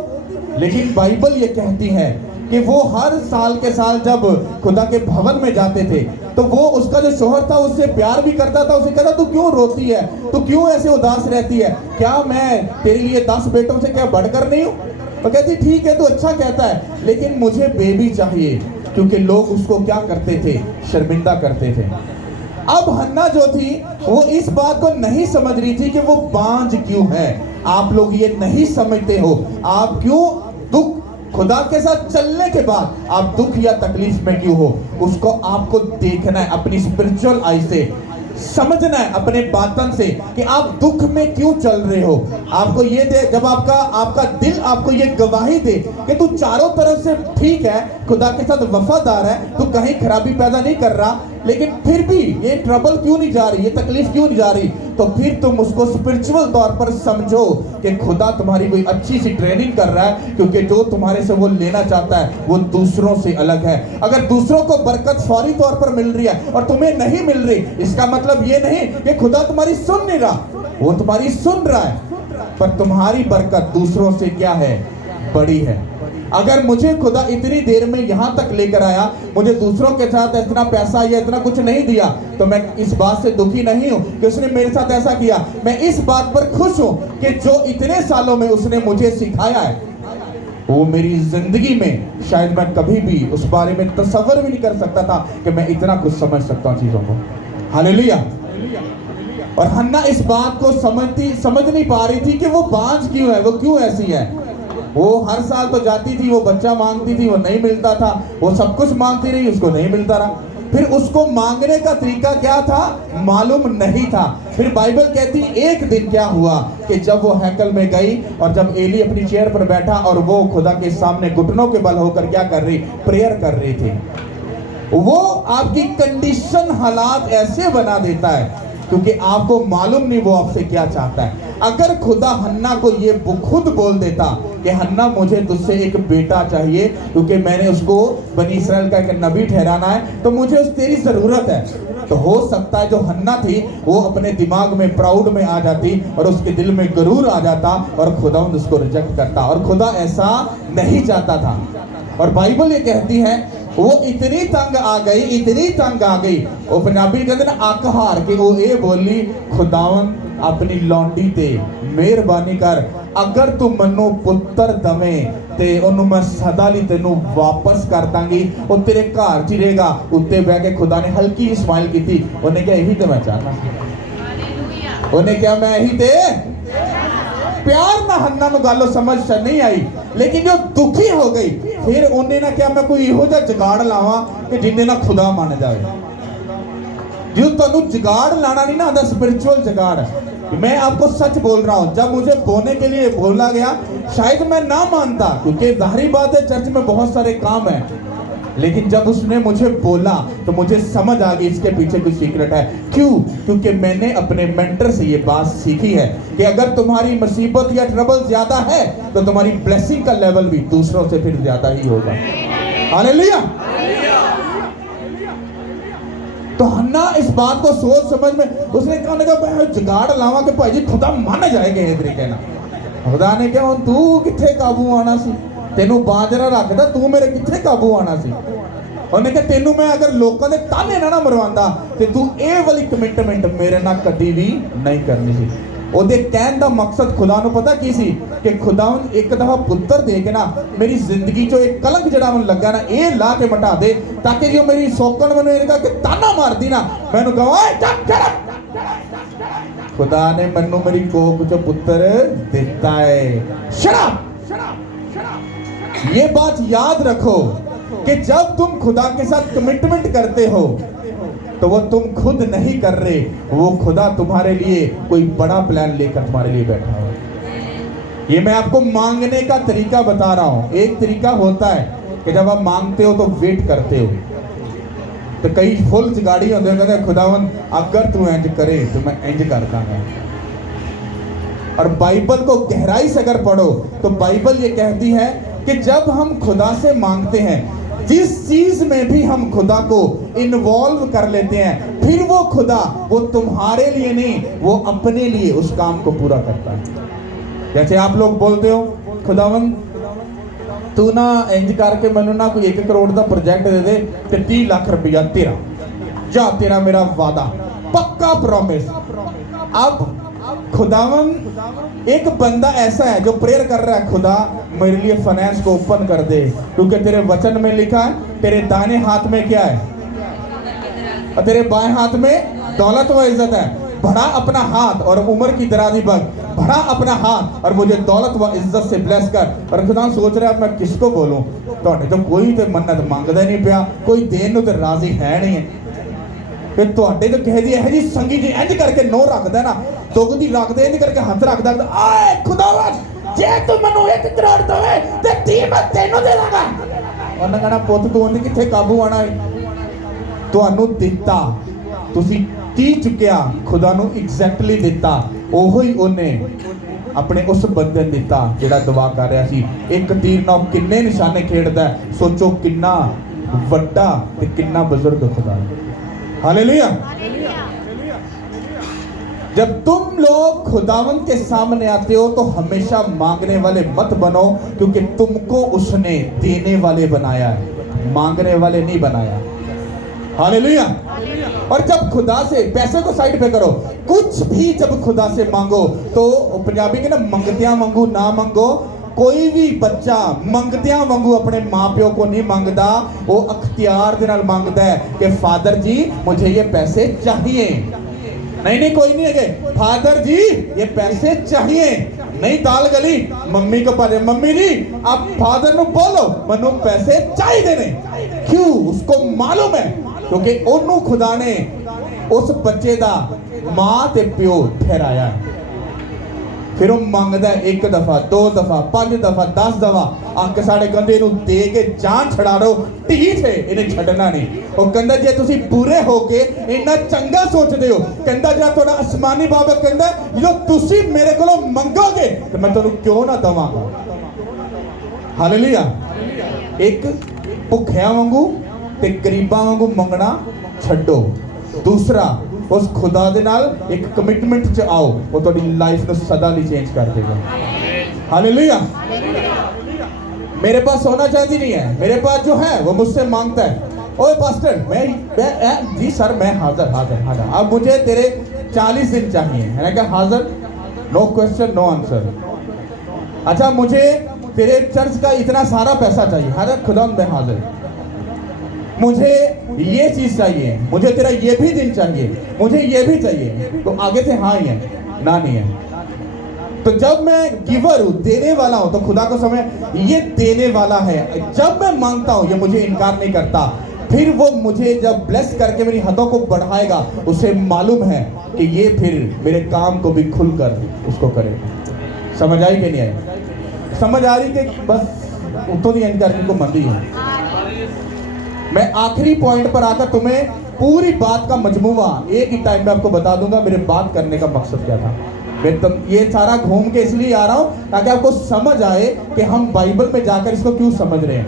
लेकिन बाइबल ये कहती है कि वो हर साल के साल जब खुदा के भवन में जाते थे तो वो उसका जो शोहर था उससे प्यार भी करता था। उसे कहता, तू क्यों रोती है, तू क्यों ऐसे उदास रहती है, क्या मैं तेरे लिए 10 बेटों से क्या बढ़कर नहीं हूँ? तो कहती, ठीक है, तू अच्छा कहता है, लेकिन मुझे बेबी चाहिए, क्योंकि लोग उसको क्या करते थे? शर्मिंदा करते थे। अब हन्ना जो थी वो इस बात को नहीं समझ रही थी कि वो बांझ क्यों है। आप लोग ये नहीं समझते हो, आप क्यों दुख, खुदा के साथ चलने के बाद आप दुख या तकलीफ में क्यों हो, उसको आपको देखना है अपनी स्पिरिचुअल आई से। समझना है अपने बातन से कि आप दुख में क्यों चल रहे हो। आपको ये दे, जब आपका दिल आपको ये गवाही दे कि तू चारों तरफ से ठीक है, खुदा के साथ वफादार है, तू कहीं खराबी पैदा नहीं कर रहा, लेकिन फिर भी ये ट्रबल क्यों नहीं जा रही, ये तकलीफ क्यों नहीं जा रही, तो फिर तुम उसको स्पिरिचुअल तौर पर समझो कि खुदा तुम्हारी कोई अच्छी सी ट्रेनिंग कर रहा है, क्योंकि जो तुम्हारे से वो लेना चाहता है वो दूसरों से अलग है। अगर दूसरों को बरकत फौरी तौर पर मिल रही है और तुम्हें नहीं मिल रही, इसका मतलब ये नहीं कि खुदा तुम्हारी सुन नहीं रहा, वो तुम्हारी सुन रहा है, पर तुम्हारी बरकत दूसरों से क्या है, बड़ी है। अगर मुझे खुदा इतनी देर में यहां तक लेकर आया, मुझे दूसरों के साथ इतना पैसा या इतना कुछ नहीं दिया, तो मैं इस बात से दुखी नहीं हूं कि उसने मेरे साथ ऐसा किया। मैं इस बात पर खुश हूं कि जो इतने सालों में उसने मुझे सिखाया है, वो मेरी जिंदगी में शायद मैं कभी भी उस बारे में तसव्वुर भी नहीं कर सकता था कि मैं इतना कुछ समझ सकता हूं चीजों को। हालेलुया। और हन्ना इस बात को समझ नहीं पा रही थी कि वो बांझ क्यों है, वो क्यों ऐसी है। वो हर साल तो जाती थी, वो बच्चा मांगती थी, वो नहीं मिलता था, वो सब कुछ मांगती रही, उसको नहीं मिलता रहा। फिर उसको मांगने का तरीका क्या था मालूम नहीं था। फिर बाइबल कहती एक दिन क्या हुआ कि जब वो हैकल में गई और जब एली अपनी चेयर पर बैठा और वो खुदा के सामने घुटनों के बल होकर क्या कर रही, प्रेयर कर रही थी। वो आपकी कंडीशन हालात ऐसे बना देता है क्योंकि आपको मालूम नहीं वो आपसे क्या चाहता है। अगर खुदा हन्ना को ये खुद बोल देता कि हन्ना मुझे तुझसे एक बेटा चाहिए क्योंकि मैंने उसको बनी इस्राएल का एक नबी ठहराना है, तो मुझे उस तेरी जरूरत है, तो हो सकता है जो हन्ना थी वो अपने दिमाग में प्राउड में आ जाती और उसके दिल में गरूर आ जाता और खुदा उसको रिजेक्ट करता, और खुदा ऐसा नहीं चाहता था। और बाइबल ये कहती है वो इतनी तंग आ गई, वो पंजाबी कहते ना अक हार के वो ये बोली, खुदावन अपनी लौंडी ते मेहरबानी कर, अगर तू मन्नू पुत्र दवे ते ओनू मैं सदा लई तेनू वापस कर दांगी, वो तेरे घर च रहेगा। उत्ते बह के खुदा ने हल्की स्माइल की थी, उन्हें क्या यही तो मैं चाहता, उन्हें क्या मैं यही ते प्यार ना हन्ना नूं गल समझ नहीं आई। लेकिन जो दुखी हो गई फिर उन्हें ना क्या मैं कोई इहो जिहा जुगाड़ लावां कि जिंदे ना खुदा मान जाए। जो तुहानू जुगाड़ लाना नहीं ना आता, स्पिरिचुअल जुगाड़। मैं आपको सच बोल रहा हूं, जब मुझे बोलने के लिए बोला गया शायद मैं ना मानता, क्योंकि जाहिर बात है चर्च में बहुत सारे काम है, लेकिन जब उसने मुझे बोला तो मुझे समझ आ गई इसके पीछे कुछ सीक्रेट है। क्यों? क्योंकि मैंने अपने मेंटर से ये बात सीखी है कि अगर तुम्हारी मुसीबत या ट्रबल ज्यादा है तो तुम्हारी ब्लेसिंग का लेवल भी दूसरों से फिर ज्यादा ही होगा। हालेलुया। तो हन्ना इस बात को सोच समझ में उसने कहा जुगाड़ लावा कि भाई जी खुदा मान जाएगा इस तरीके ना। खुदा ने कहा तू किथे काबू आना सी, तेनू बांझरा रखदा, तू मेरे किथे काबू आना सी। उन्हें कहा तेनू मैं अगर लोगों के ताने ना मरवांदा ते तू ए वाली कमिटमेंट मेरे नाल कदी भी नहीं करनी सी। ओदे कहन दा मकसद खुदा नू पता की सी कि खुदा एक दफा पुत्र दे के ना मेरी जिंदगी चो एक कलंक जड़ा मैनू लगा ना ये ला के मिटा दे, ताकि जो मेरी सौकन मैनू इनका कि ताना मारदी ना मैनू कहा खुदा ने मैनू मेरी कोख चो पुत्र दिता है। शराब ये बात याद रखो कि जब तुम खुदा के साथ कमिटमेंट करते हो तो वो तुम खुद नहीं कर रहे, वो खुदा तुम्हारे लिए कोई बड़ा प्लान लेकर तुम्हारे लिए बैठा है। ये मैं आपको मांगने का तरीका बता रहा हूं। एक तरीका होता है कि जब आप मांगते हो तो वेट करते हो, तो कई फुल गाड़ी होते हैं कहते खुदावन अगर तू इंज करे तो मैं इंज कर दूंगा। और बाइबल को गहराई से अगर पढ़ो तो बाइबल ये कहती है कि जब हम खुदा से मांगते हैं, जिस चीज में भी हम खुदा को इन्वॉल्व कर लेते हैं, फिर वो खुदा वो तुम्हारे लिए नहीं, वो अपने लिए उस काम को पूरा करता है। जैसे आप लोग बोलते हो खुदावन तू ना इंज करके मैनू ना कोई 1 करोड़ का प्रोजेक्ट दे दे ते 30 लाख रुपया तेरा, जा तेरा मेरा वादा पक्का प्रॉमिस। अब खुदावन एक बंदा ऐसा है जो प्रेयर कर रहा है खुदा मेरे लिए फाइनेंस को ओपन कर दे, क्योंकि तेरे वचन में लिखा है तेरे दाहिने हाथ में क्या है और तेरे बाएं हाथ में दौलत व इज्जत है। बढ़ा अपना हाथ और उम्र की दराजी बग, बढ़ा अपना हाथ और मुझे दौलत व इज्जत से ब्लेस कर। और खुदा सोच रहा है मैं किसको बोलूं, तो कोई तो मन्नत मांगदा नहीं पिया, कोई देन नूं ते राजी है नहीं है। ਕਿ ਤੁਹਾਡੇ ਤੋਂ ਕਿਸੇ ਦੀ ਇਹੋ ਜਿਹੀ ਸੰਗੀ ਜੀ ਇੰਜ ਕਰਕੇ ਨੋ ਰੱਖਦਾ ਨਾ, ਦੁਗਦੀ ਰੱਖਦੇ ਇੰਜ ਕਰਕੇ ਹੱਥ ਰੱਖਦਾ, ਆਏ ਖੁਦਾਵੰਦ ਜੇ ਤੂੰ ਮੈਨੂੰ 1 ਕਰੋੜ ਦੇਵੇਂ ਤੇ 30 ਮੈਂ ਤੈਨੂੰ ਦੇ ਦਾਂਗਾ। ਉਹਨੇ ਕਹਣਾ ਪੁੱਤ ਤੂੰ ਉਹਨੇ ਕਿੱਥੇ ਕਾਬੂ ਆਣਾ ਹੈ, ਤੁਹਾਨੂੰ ਦਿੱਤਾ, ਤੁਸੀਂ 30 ਚੁੱਕਿਆ, ਖੁਦਾ ਨੂੰ ਐਗਜ਼ੈਕਟਲੀ ਦਿੱਤਾ, ਉਹੋ ਹੀ ਉਹਨੇ ਆਪਣੇ ਉਸ ਬੰਦੇ ਨੂੰ ਦਿੱਤਾ ਜਿਹੜਾ ਦੁਆ ਕਰ ਰਿਹਾ ਸੀ। ਇੱਕ ਤੀਰ ਨਾਲ ਕਿੰਨੇ ਨਿਸ਼ਾਨੇ ਖੇਡਦਾ, ਸੋਚੋ ਕਿੰਨਾ ਵੱਡਾ ਤੇ ਕਿੰਨਾ ਬਜ਼ੁਰਗ खुदा है। हालेलुया। जब तुम लोग खुदावन के सामने आते हो तो हमेशा मांगने वाले मत बनो, क्योंकि तुमको उसने देने वाले बनाया है, मांगने वाले नहीं बनाया। हालेलुया। और जब खुदा से, पैसे को साइड पे करो, कुछ भी जब खुदा से मांगो तो पंजाबी के ना मंगतियां मंगू ना मंगो, कोई भी बच्चा मंगतियां वांगू अपने माँ प्यो को नहीं मांगता, वो अख्तियार दे नाल मांगता है कि फादर जी मुझे ये पैसे चाहिए। नहीं कोई नहीं है, फादर जी ये पैसे चाहिए, नहीं दाल गली मम्मी को पड़े, मम्मी जी आप फादर को बोलो मनु पैसे चाहिए ने। क्यों? उसको मालूम है क्योंकि ओनू खुदा ने उस बच्चे दा मां ते प्यो ठहराया है। फिर वो मंगदा 1 दफा 2 दफा 5 दफा 10 दफा आके साढ़े कंधे नूं दे के जान छड़ा दो, ढीठ है इन्हें छड़ना नहीं। वो कहंदा जे तुसी पूरे होके इन्ना चंगा सोचदे हो, कहंदा जे तुहाडा आसमानी बाबा कहंदा जो तुसी मेरे कोलों मंगोगे तो मैं तुहानूं क्यों ना दवांगा। हालेलुया। एक भुखिया वांगू ते गरीबां वांगू मंगना छड्डो, दूसरा उस खुदा दे नाल एक कमिटमेंट च आओ, वो तुम्हारी लाइफ को सदा लिए चेंज कर देगा। हालेलुया। मेरे पास सोना चांदी नहीं है, मेरे पास जो है वो मुझसे मांगता है, ओए पास्टर मैं जी सर मैं हाजिर हाजिर हाजिर, अब मुझे तेरे 40 दिन चाहिए। मैंने कहा हाजिर, नो क्वेश्चन नो आंसर। अच्छा मुझे तेरे चर्च का इतना सारा पैसा चाहिए, हाजिर खुदा मैं हाजिर। मुझे ये चीज चाहिए, मुझे तेरा ये भी दिन चाहिए, मुझे ये भी चाहिए, तो आगे से हाँ ही है ना नहीं है। तो जब मैं गिवर हूं, देने वाला हूं, तो खुदा को समय ये देने वाला है। जब मैं मांगता हूं ये मुझे इनकार नहीं करता, फिर वो मुझे जब ब्लेस करके मेरी हदों को बढ़ाएगा, उसे मालूम है कि ये फिर मेरे काम को भी खुलकर उसको करेगा। समझ आई कि नहीं आई? समझ आ रही कि बस उतो नहीं एंड करके को मंदी है। मैं आखिरी पॉइंट पर आकर तुम्हें पूरी बात का मजमूआ एक ही टाइम में आपको बता दूंगा मेरे बात करने का मकसद क्या था। मैं ये सारा घूम के इसलिए आ रहा हूं ताकि आपको समझ आए कि हम बाइबल में जाकर इसको क्यों समझ रहे हैं।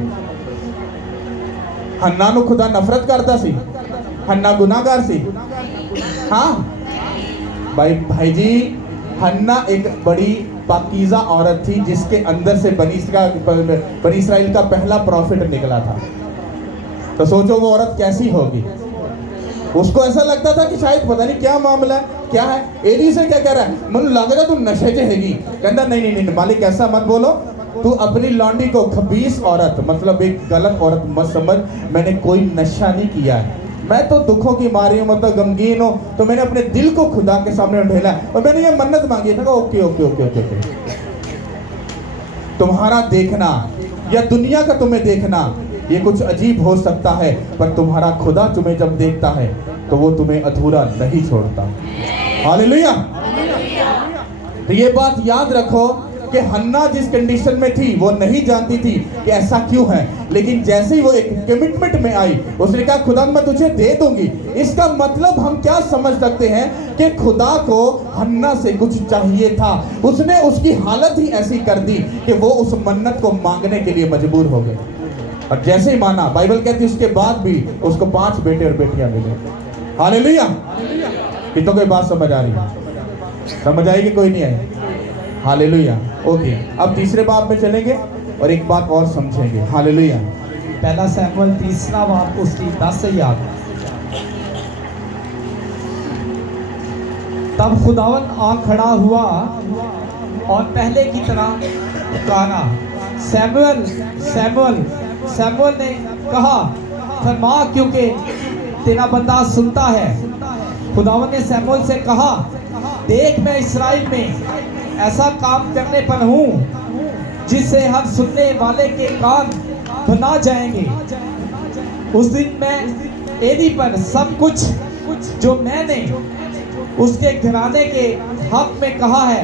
हन्ना नु खुदा नफरत करता सी, हन्ना गुनाहगार सी। हाँ भाई जी, हन्ना एक बड़ी पाकीज़ा औरत थी जिसके अंदर से बनी इस्राइल का पहला प्रॉफिट निकला था। तो सोचो वो औरत कैसी होगी। उसको ऐसा लगता था कि शायद पता नहीं क्या मामला है, क्या है। एली से क्या कह रहा है, मुझे लग रहा तू नशे च हैगी। कहता नहीं मालिक ऐसा मत बोलो, तू अपनी लौंडी को खबीस औरत मतलब एक गलत औरत मत समझ, मैंने कोई नशा नहीं किया है, मैं तो दुखों की मारी हूँ, मतलब गमगीन हूँ, तो मैंने अपने दिल को खुदा के सामने ढेला और मैंने ये मन्नत मांगी है। Okay okay okay okay okay. तुम्हारा देखना या दुनिया का तुम्हें देखना ये कुछ अजीब हो सकता है, पर तुम्हारा खुदा तुम्हें जब देखता है तो वो तुम्हें अधूरा नहीं छोड़ता। हालेलुया। तो ये बात याद रखो कि हन्ना जिस कंडीशन में थी वो नहीं जानती थी कि ऐसा क्यों है, लेकिन जैसे ही वो एक कमिटमेंट में आई उसने कहा खुदा मैं तुझे दे दूंगी। इसका मतलब हम क्या समझ सकते हैं कि खुदा को हन्ना से कुछ चाहिए था, उसने उसकी हालत ही ऐसी कर दी कि वो उस मन्नत को मांगने के लिए मजबूर हो गए। और जैसे ही माना, बाइबल कहती है उसके बाद भी उसको 5 बेटे और बेटियां मिले। हालेलुया। कितनों को बात समझ आ रही है? समझ आई कि कोई नहीं आई? हालेलुया। ओके, अब तीसरे बाब में चलेंगे और एक बात और समझेंगे। हालेलुया। पहला सैमुएल 3 बाब उसकी 10 से याद। तब खुदावन आ खड़ा हुआ और पहले की तरह पुकारा, सैमुएल सैमुएल। सैमुएल ने कहा फरमा क्योंकि तेरा बंदा सुनता है। खुदावन ने सैमुएल से कहा देख मैं इस्राएल में ऐसा काम करने पर हूँ जिससे हर सुनने वाले के कान बना जाएंगे। उस दिन मैं एली पर सब कुछ जो मैंने उसके घराने के हक में कहा है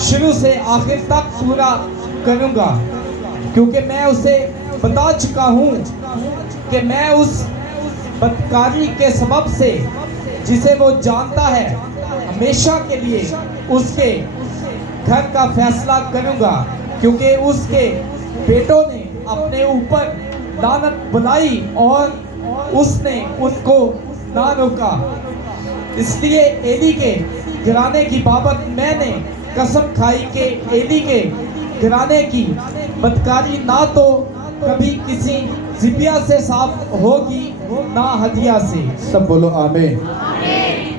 शुरू से आखिर तक पूरा करूंगा, क्योंकि मैं उसे बता चुका हूं कि मैं उस बदकारी के सबब से जिसे वो जानता है हमेशा के लिए उसके घर का फैसला करूंगा, क्योंकि उसके बेटों ने अपने ऊपर लानत बुलाई और उसने उनको ना रोका। इसलिए एली के घराने की बाबत मैंने कसम खाई कि एली के घराने की बदकारी ना तो कभी किसी जिबिया से साफ होगी ना हदिया से। सब बोलो आमीन।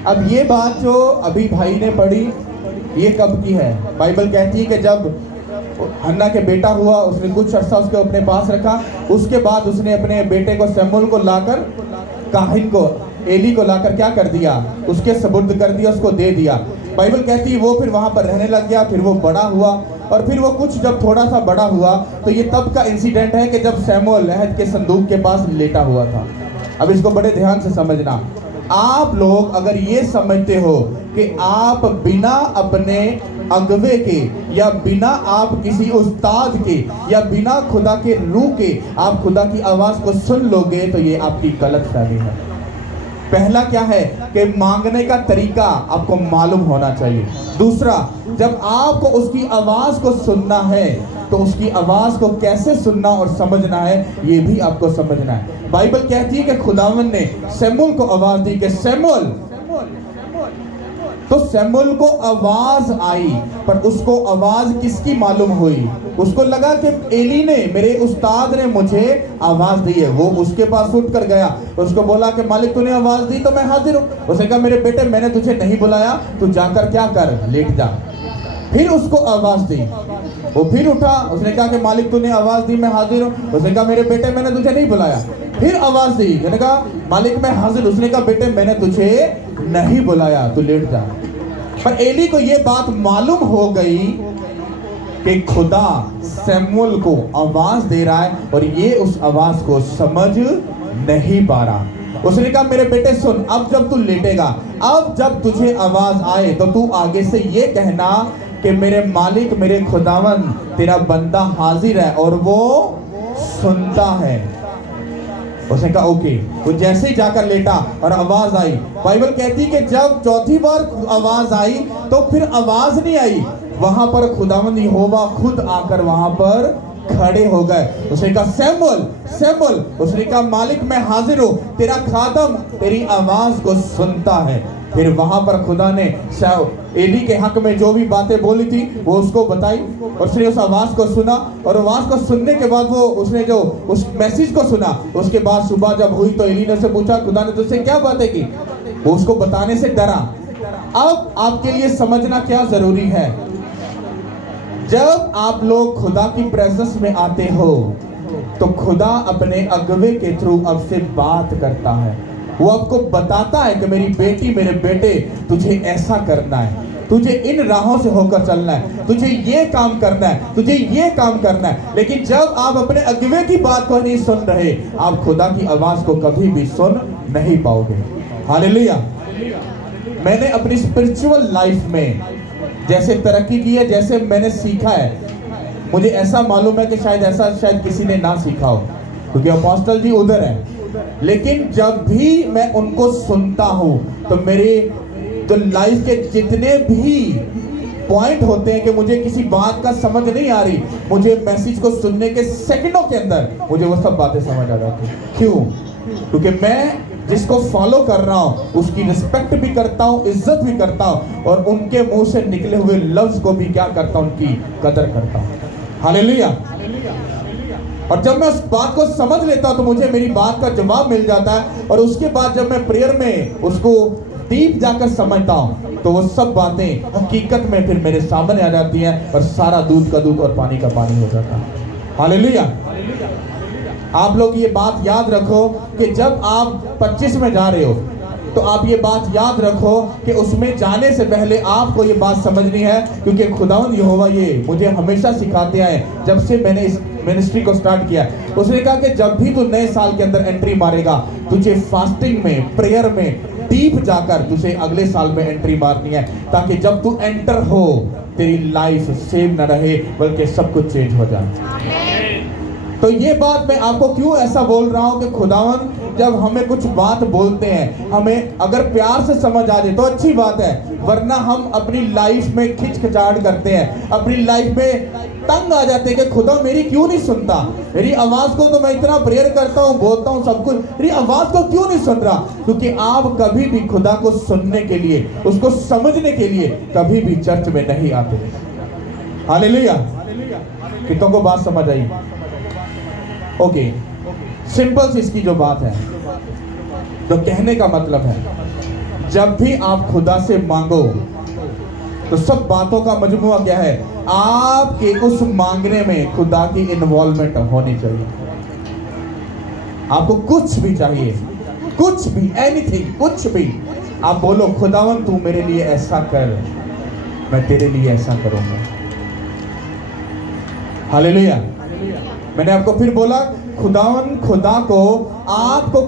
अब ये बात जो अभी भाई ने पढ़ी ये कब की है? बाइबल कहती है कि जब हन्ना के बेटा हुआ उसने कुछ अर्सा उसको अपने पास रखा, उसके बाद उसने अपने बेटे को शमूएल को लाकर काहिन को एली को लाकर क्या कर दिया? उसके सुपुर्द कर दिया, उसको दे दिया। बाइबल कहती है वो फिर वहां पर रहने लग गया, फिर वो बड़ा हुआ और फिर वो कुछ जब थोड़ा सा बड़ा हुआ तो ये तब का इंसिडेंट है कि जब शमूएल अहद के संदूक के पास लेटा हुआ था। अब इसको बड़े ध्यान से समझना। आप लोग अगर ये समझते हो कि आप बिना अपने अगवे के या बिना आप किसी उस्ताद के या बिना खुदा के रूह के आप खुदा की आवाज को सुन लोगे तो ये आपकी गलत फहमी है। पहला क्या है कि मांगने का तरीका आपको मालूम होना चाहिए। दूसरा, जब आपको उसकी आवाज को सुनना है तो उसकी आवाज को कैसे सुनना और समझना है ये भी आपको समझना है। बाइबल कहती है कि खुदावन ने शमूएल को आवाज दी कि शमूएल, तो शमूएल को आवाज आई, पर उसको आवाज किसकी मालूम हुई? उसको लगा कि एली ने, मेरे उस्ताद ने मुझे आवाज दी है। वो उसके पास उठ कर गया, उसको बोला कि मालिक तूने आवाज दी तो मैं हाजिर हूँ। उसने कहा मेरे बेटे मैंने तुझे नहीं बुलाया, तू जाकर क्या कर, लेट जा। फिर उसको आवाज दी, वो फिर उठा, उसने कहा कि मालिक तूने आवाज दी मैं हाजिर हूँ। उसने कहा मेरे बेटे मैंने तुझे नहीं बुलाया। फिर आवाज दी, मैंने कहा मालिक मैं हाजिर। उसने कहा बेटे मैंने तुझे नहीं बुलाया, तू लेट जा। पर एली को ये बात मालूम हो गई कि खुदा शमूएल को आवाज दे रहा है और ये उस आवाज को समझ नहीं पा रहा। उसने कहा मेरे बेटे सुन, अब जब तू लेटेगा, अब जब तुझे आवाज आए तो तू आगे से ये कहना कि मेरे मालिक मेरे खुदावन तेरा बंदा हाजिर है और वो सुनता है। उसने कहा ओके। वो जैसे ही जाकर लेटा और आवाज आई, बाइबल कहती है कि जब चौथी बार आवाज आई तो फिर आवाज नहीं आई, वहां पर खुदावंद यहोवा खुद आकर वहां पर खड़े हो गए। उसने कहा शमूएल शमूएल। उसने कहा मालिक मैं हाजिर हूं, तेरा खादम तेरी आवाज को सुनता है। फिर वहां पर खुदा ने एली के हक में जो भी बातें बोली थी वो उसको बताई और उसने उस आवाज को सुना और आवाज को सुनने के बाद वो उसने जो उस मैसेज को सुना, उसके बाद सुबह जब हुई तो एली ने से पूछा खुदा ने तुझसे क्या बातें की? वो उसको बताने से डरा। अब आपके लिए समझना क्या जरूरी है, जब आप लोग खुदा की प्रेजेंस में आते हो तो खुदा अपने अगवे के थ्रू आपसे बात करता है। वो आपको बताता है कि मेरी बेटी मेरे बेटे तुझे ऐसा करना है, तुझे इन राहों से होकर चलना है, तुझे ये काम करना है, तुझे ये काम करना है। लेकिन जब आप अपने अगवे की बात को नहीं सुन रहे, आप खुदा की आवाज को कभी भी सुन नहीं पाओगे। हालेलुया। मैंने अपनी स्पिरिचुअल लाइफ में जैसे तरक्की की है, जैसे मैंने सीखा है, मुझे ऐसा मालूम है कि शायद किसी ने ना सीखा हो, क्योंकि अपोस्टल जी उधर है। लेकिन जब भी मैं उनको सुनता हूं तो मेरे जो लाइफ के जितने भी पॉइंट होते हैं कि मुझे किसी बात का समझ नहीं आ रही, मुझे मैसेज को सुनने के सेकंडों के अंदर मुझे वो सब बातें समझ आ जाती। क्यों? क्योंकि मैं जिसको फॉलो कर रहा हूं उसकी रिस्पेक्ट भी करता हूं, इज्जत भी करता हूं और उनके मुंह से निकले हुए लफ्ज को भी क्या करता हूं, उनकी कदर करता हूं। हालेलुया। और जब मैं उस बात को समझ लेता हूं तो मुझे मेरी बात का जवाब मिल जाता है और उसके बाद जब मैं प्रेयर में उसको डीप जाकर समझता हूं तो वो सब बातें हकीकत में फिर मेरे सामने आ जाती हैं और सारा दूध का दूध और पानी का पानी हो जाता है। हालेलुया। आप लोग ये बात याद रखो कि जब आप 25 में जा रहे हो तो आप ये बात याद रखो कि उसमें जाने से पहले आपको ये बात समझनी है, क्योंकि खुदावंद यहोवा ये मुझे हमेशा सिखाते आए जब से मैंने इस मिनिस्ट्री को स्टार्ट किया। उसने कहा कि जब भी तू नए साल के अंदर एंट्री मारेगा तुझे फास्टिंग में, प्रेयर में डीप जाकर तुझे अगले साल में एंट्री मारनी है, ताकि जब तू एंटर हो तेरी लाइफ सेम न रहे बल्कि सब कुछ चेंज हो जाए। तो ये बात मैं आपको क्यों ऐसा बोल रहा हूं कि खुदावन जब हमें कुछ बात बोलते हैं, हमें अगर प्यार से समझ आ जाए तो अच्छी बात है, वरना हम अपनी लाइफ में खिचखिचाहट करते हैं, अपनी लाइफ में तंग आ जाते हैं कि खुदा मेरी क्यों नहीं सुनता, मेरी आवाज को तो मैं इतना प्रेयर करता हूँ, बोलता हूँ सब कुछ, मेरी आवाज को क्यों नहीं सुन रहा। क्योंकि आप कभी भी खुदा को सुनने के लिए, उसको समझने के लिए कभी भी चर्च में नहीं आते। हालेलुया। कितनों को बात समझ आई? ओके, सिंपल सी इसकी जो बात है, जो कहने का मतलब है, जब भी आप खुदा से मांगो तो सब बातों का मजमुआ क्या है, आपके उस मांगने में खुदा की इन्वॉल्वमेंट होनी चाहिए। आपको कुछ भी चाहिए, कुछ भी, एनीथिंग, कुछ भी, आप बोलो खुदावन तू मेरे लिए ऐसा कर, मैं तेरे लिए ऐसा करूंगा। हालेलुया। मैंने आपको फिर बोला, खुदावन, खुदा को आपको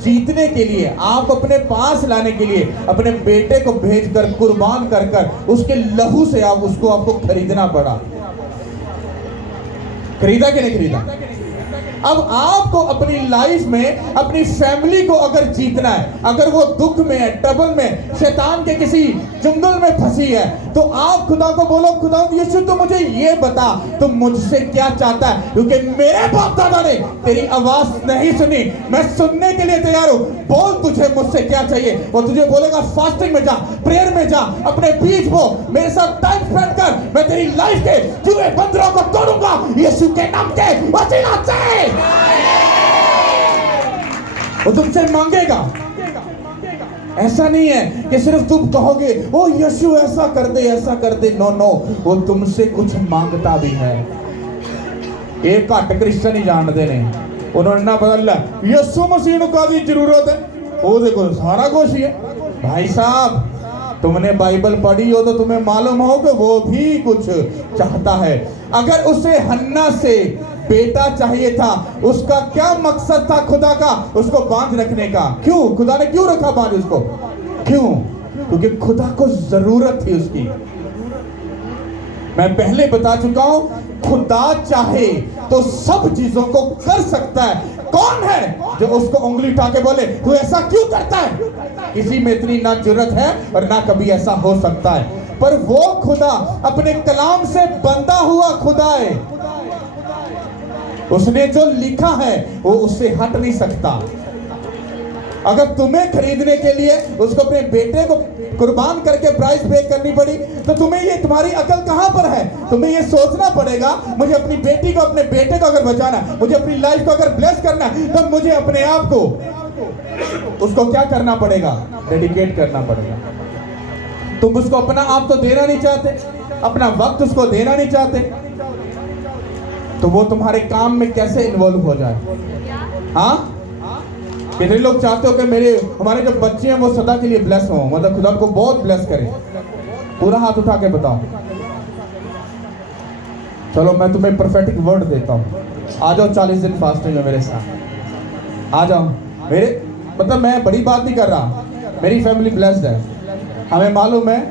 जीतने के लिए, आप अपने पास लाने के लिए अपने बेटे को भेजकर, कुर्बान कर कर, उसके लहू से आप उसको, आपको खरीदना पड़ा। खरीदा कि नहीं खरीदा? अब आपको अपनी लाइफ में अपनी फैमिली को अगर जीतना है, अगर वो दुख में है, ट्रबल में, शैतान के किसी जंगल में फंसी है, तो आप खुदा को बोलो, खुदा यीशु तो मुझे ये बता तुम मुझसे क्या चाहता है, क्योंकि मेरे बाप दादा ने तेरी आवाज नहीं सुनी, मैं सुनने के लिए तैयार हूं। बोल तुझे मुझसे क्या चाहिए। वो तुझे बोलेगा फास्टिंग में जा, प्रेयर में जा, अपने बीच वो मेरे साथ टाइम स्पेंड कर, मैं तेरी लाइफ के जुए बंदरों को तोड़ूंगा यीशु के नाम के वसीला से। वो तुमसे मांगेगा। ऐसा नहीं है कि सिर्फ तुम कहोगे ओ यीशु ऐसा कर दे, ऐसा कर दे। नो नो, वो तुमसे कुछ मांगता भी है। एक घट क्रिश्चियन ही जानते ने, उन्होंने ना बदल यीशु मसीह का भी जरूरत है, वो देखो सारा कुछ ही है। भाई साहब, तुमने बाइबल पढ़ी हो तो तुम्हें मालूम हो कि वो भी कुछ चाहता है। अगर उसे हन्ना से बेटा चाहिए था, उसका क्या मकसद था खुदा का? उसको बांध रखने का। क्यों? खुदा ने क्यों रखा बांध उसको? क्यों? क्योंकि खुदा को जरूरत थी उसकी। मैं पहले बता चुका हूं, खुदा चाहे तो सब चीजों को कर सकता है। कौन है जो उसको उंगली उठा के बोले तू ऐसा क्यों करता है? किसी में इतनी ना जरूरत है और ना कभी ऐसा हो सकता है। पर वो खुदा अपने कलाम से बंधा हुआ खुदा है। उसने जो लिखा है वो उससे हट नहीं सकता। अगर तुम्हें खरीदने के लिए उसको अपने बेटे को कुर्बान करके प्राइस पे करनी पड़ी, तो तुम्हें ये, तुम्हारी अकल कहां पर है? तुम्हें ये सोचना पड़ेगा, मुझे अपनी बेटी को, अपने बेटे को अगर बचाना है, मुझे अपनी लाइफ को अगर ब्लेस करना है, तो मुझे अपने आप को, उसको क्या करना पड़ेगा? डेडिकेट करना पड़ेगा। तुम उसको अपना आप तो देना नहीं चाहते, अपना वक्त उसको देना नहीं चाहते, तो वो तुम्हारे काम में कैसे इन्वॉल्व हो जाए? हाँ, कितने लोग चाहते हो कि हमारे जो बच्चे हैं वो सदा के लिए ब्लेस हो, मतलब खुदा को बहुत ब्लेस करें? पूरा हाथ उठा के बताओ। चलो मैं तुम्हें प्रोफेटिक वर्ड देता हूँ। आ जाओ 40 दिन फास्टिंग में मेरे साथ, आ जाओ। मेरे मतलब मैं बड़ी बात नहीं कर रहा, मेरी फैमिली ब्लेस्ड है। हमें मालूम है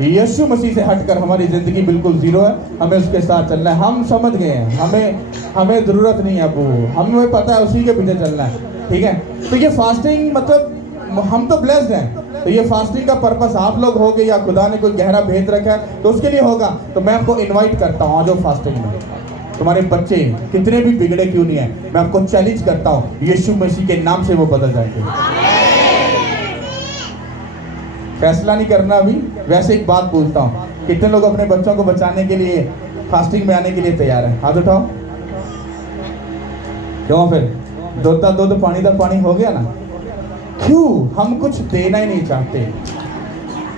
यीशु मसीह से हटकर हमारी जिंदगी बिल्कुल जीरो है, हमें उसके साथ चलना है। हम समझ गए हैं, हमें जरूरत नहीं है, अब हमें पता है उसी के पीछे चलना है। ठीक है, तो ये फास्टिंग मतलब हम तो ब्लेस्ड हैं, तो ये फास्टिंग का पर्पस आप लोग होगे या खुदा ने कोई गहरा भेद रखा है तो उसके लिए होगा। तो मैं आपको इनवाइट करता हूँ, आ जाओ फास्टिंग में। तुम्हारे बच्चे कितने भी बिगड़े क्यों नहीं है, मैं आपको चैलेंज करता हूँ, यीशु मसीह के नाम से वो बदल जाएंगे। फैसला नहीं करना अभी। वैसे एक बात पूछता हूँ, कितने लोग अपने बच्चों को बचाने के लिए फास्टिंग में आने के लिए तैयार है? हाथ उठाओ। क्यों? फिर दूध का दूध, पानी का पानी हो गया ना। क्यों? हम कुछ देना ही नहीं चाहते।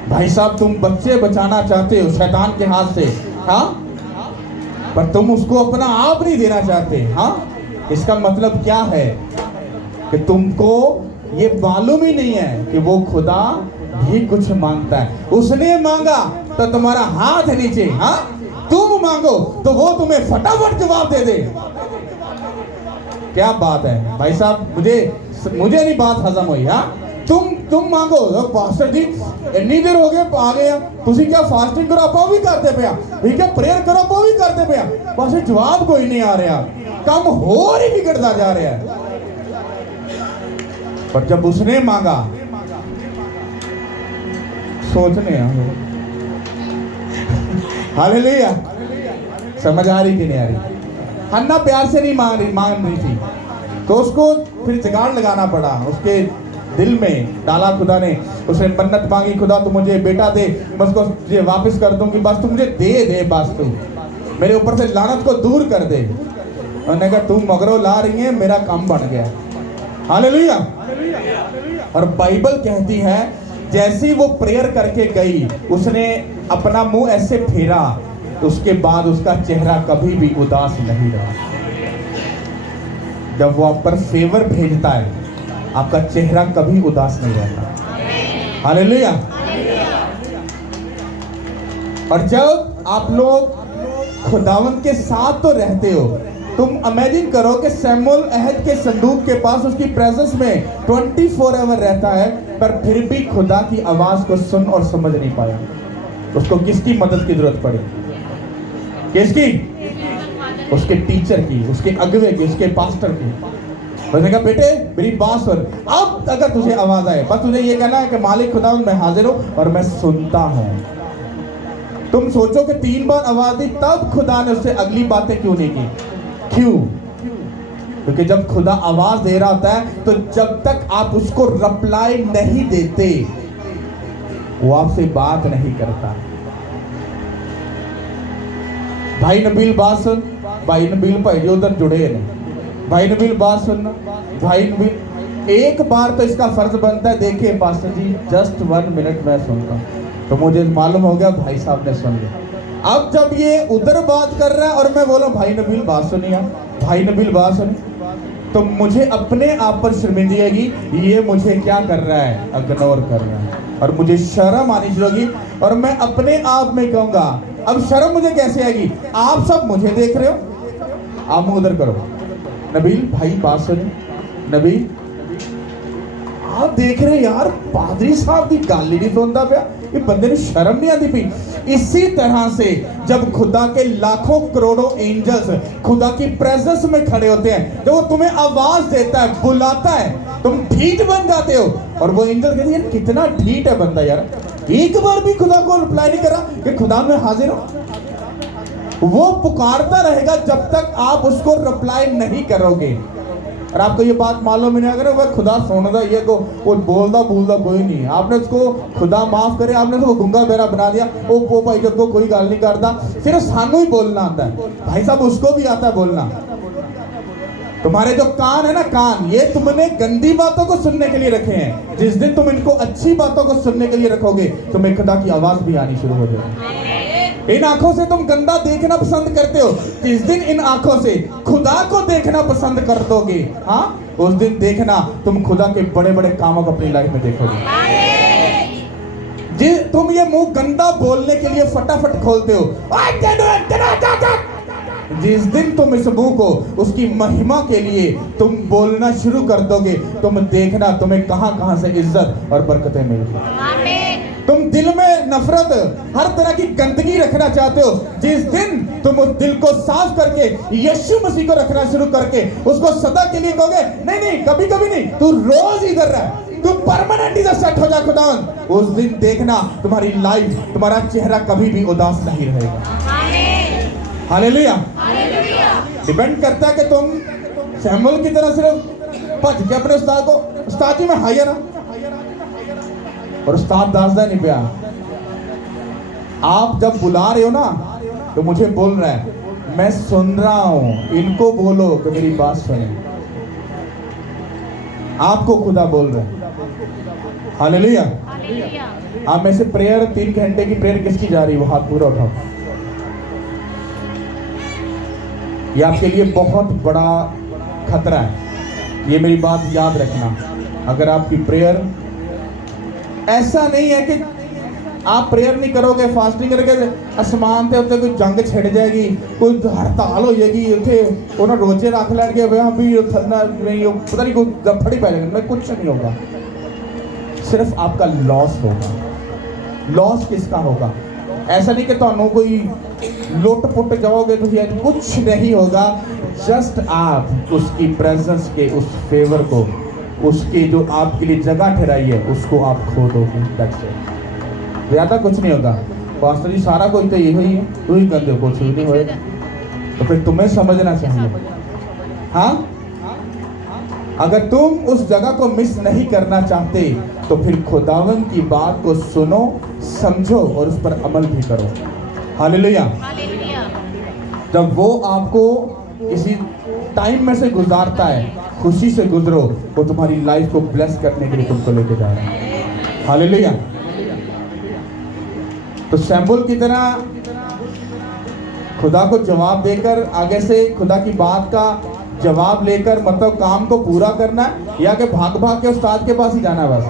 भाई साहब, तुम बच्चे बचाना चाहते हो शैतान के हाथ से, हाँ, पर तुम उसको अपना आप नहीं देना चाहते। हाँ, इसका मतलब क्या है कि तुमको ये मालूम ही नहीं है कि वो खुदा भी कुछ मांगता है। उसने मांगा तो तुम्हारा हाथ नीचे, हाँ, तुम मांगो तो वो तुम्हें फटाफट जवाब दे दे। क्या बात है भाई साहब, मुझे नहीं बात हजम हुई। हाँ, तुम मांगो पास्टर जी इन्नी देर हो गए आ गए तुसी क्या फास्टिंग करो आप भी करते पे ठीक है, प्रेयर करो आप भी करते पे बस जवाब कोई नहीं आ रहा, कम होर ही बिगड़ता जा रहा है। पर जब उसने मांगा सोचने हालेलुया, समझ आ रही कि नहीं आ रही? हन्ना प्यार से नहीं मांग रही थी, तो उसको फिर जुगाड़ लगाना पड़ा, उसके दिल में डाला खुदा ने। उसने मन्नत मांगी, खुदा तू मुझे बेटा दे, मैं उसको तुझे वापस कर दूंगी, बस तू मुझे दे बस तू मेरे ऊपर से लानत को दूर कर दे। उन्होंने कहा तू मगरो ला रही है, मेरा काम बन गया। हालेलुया। और बाइबल कहती है जैसी वो प्रेयर करके गई, उसने अपना मुंह ऐसे फेरा, तो उसके बाद उसका चेहरा कभी भी उदास नहीं रहा। जब वो आप पर फेवर भेजता है, आपका चेहरा कभी उदास नहीं रहता। हालेलुया। और जब आप लोग खुदावंत के साथ तो रहते हो, तुम इमेजिन करो कि सैमुअल अहद के संदूक के पास उसकी प्रेजेंस में 24 आवर रहता है, पर फिर भी खुदा की आवाज को सुन और समझ नहीं पाया। उसको किसकी मदद की जरूरत पड़ी? किसकी? उसके टीचर की, उसके अगवे की, उसके पास्टर की। उसने कहा बेटे मेरी बात सुन, अब अगर तुझे आवाज आए बस तुझे ये कहना है कि मालिक खुदा मैं हाजिर हूं और मैं सुनता हूं। तुम सोचो कि 3 बार आवाज दी, तब खुदा ने उससे अगली बातें क्यों नहीं की? क्यों? क्योंकि जब खुदा आवाज दे रहा होता है, तो जब तक आप उसको रिप्लाई नहीं देते, वो आपसे बात नहीं करता। भाई नबील बात सुन, भाई नबील भाई जो उधर जुड़े नहीं, भाई नबील बात सुनना, भाई नबील एक बार तो इसका फर्ज बनता है, देखिए पास्टर जी जस्ट 1 मिनट मैं सुनता हूं, तो मुझे मालूम हो गया भाई साहब ने सुन लिया। अब जब ये उधर बात कर रहा है और मैं बोला भाई नबील बात सुनिए, भाई नबील बात सुनी, तो मुझे अपने आप पर शर्मिंदगी आएगी, ये मुझे क्या कर रहा है? इग्नोर कर रहा है, और मुझे शर्म आनी शुरू होगी, और मैं अपने आप में कहूंगा अब शर्म मुझे कैसे आएगी? आप सब मुझे देख रहे हो, आप मुंह उधर करो। नबील भाई बात सुनी, नबील आप देख रहे यार पादरी साहब की गल ही नहीं सुनता पाया, ये बंदे ने शर्म नहीं आती पई। इसी तरह से जब खुदा के लाखों करोड़ों एंजल्स खुदा की प्रेजेंस में खड़े होते हैं, जब वो तुम्हें आवाज देता है, बुलाता है, तुम ढीठ बन जाते हो। और वो एंजल कहते हैं यार कितना ढीठ है बंदा यार, एक बार भी खुदा को रिप्लाई नहीं करा कि खुदा मैं हाजिर हूं। वो पुकारता रहेगा जब तक आप उसको रिप्लाई नहीं करोगे। और आपको ये बात मालूम ही नहीं, अगर वह खुदा सुनता ये को वो बोलता भूलता कोई नहीं। आपने उसको खुदा माफ करे, आपने उसको गुंगा बेरा बना दिया, वो भाई जब को कोई गल नहीं करता, सिर्फ सानू ही बोलना आता है। भाई साहब उसको भी आता है बोलना। तुम्हारे जो कान है ना, कान ये तुमने गंदी बातों को सुनने के लिए रखे हैं। जिस दिन तुम इनको अच्छी बातों को सुनने के लिए रखोगे, तुम्हें खुदा की आवाज भी आनी शुरू हो जाएगी। इन आंखों से तुम गंदा देखना पसंद करते हो, जिस दिन इन आंखों से खुदा को देखना पसंद कर दोगे, हाँ उस दिन देखना तुम खुदा के बड़े बड़े कामों को अपनी लाइफ में देखोगे। जी तुम ये मुंह गंदा बोलने के लिए फटाफट खोलते हो, जिस दिन तुम इस मुंह को उसकी महिमा के लिए तुम बोलना शुरू कर दोगे, तुम देखना तुम्हें कहां कहां से इज्जत और बरकतें मिलेंगी। तुम दिल में नफरत, हर तरह की गंदगी रखना चाहते हो, जिस दिन तुम उस दिल को साफ करके यीशु मसीह को रखना शुरू करके उसको सदा के लिए कहोगे नहीं नहीं कभी कभी नहीं, तू रोज इधर रह, तू परमानेंट इधर सेट हो जा खुदा, उस दिन देखना तुम्हारी लाइफ, तुम्हारा चेहरा कभी भी उदास नहीं रहेगा। हालेलुया। डिपेंड करता है कि तुम सैमुअल की तरह सिर्फ भज के अपने उस्ताद को उस्ताद जी में हायर ना, और उस्ताद दासदा नहीं पिया। आप जब बुला रहे हो ना, तो मुझे बोल रहा है मैं सुन रहा हूं, इनको बोलो कि मेरी बात सुने। आपको खुदा बोल रहा है। हालेलुया। आप में से प्रेयर 3 घंटे की प्रेयर किसकी जा रही है? वो हाथ पूरा उठाओ। ये आपके लिए बहुत बड़ा खतरा है, ये मेरी बात याद रखना। अगर आपकी प्रेयर ऐसा नहीं है कि आप प्रेयर नहीं करोगे, फास्टिंग करोगे, आसमान के उत्ते कोई जंग छिड़ जाएगी, कोई हड़ताल हो जाएगी, उत्थे उन्होंने रोजे रख लैणगे, भी थलना नहीं, पता नहीं कोई गफड़ ही पै जाएगा, कुछ नहीं होगा। सिर्फ आपका लॉस होगा। लॉस किसका होगा? ऐसा नहीं कि तुहानू कोई लुट पुट जाओगे तो यार कुछ नहीं होगा। जस्ट आप उसकी प्रेजेंस के उस फेवर को, उसकी जो आपके लिए जगह ठहराई है, उसको आप खो दोगे। दैट्स इट, ज़्यादा कुछ नहीं होगा। पास्टर जी सारा कुछ तो यही है, तू ही कर दो, कुछ भी नहीं होएगा। तो फिर तुम्हें समझना चाहिए। हाँ, अगर तुम उस जगह को मिस नहीं करना चाहते तो फिर खुदावन की बात को सुनो, समझो और उस पर अमल भी करो। हालेलुया। जब वो आपको किसी टाइम में से गुजारता है, खुशी से गुजरो, वो तुम्हारी लाइफ को ब्लेस करने के लिए तुमको लेके जा रहा है। हालेलुया। तो सैमुअल की तरह खुदा को जवाब देकर, आगे से खुदा की बात का जवाब लेकर, मतलब काम को पूरा करना है, या कि भाग भाग के उस्ताद के पास ही जाना है? बस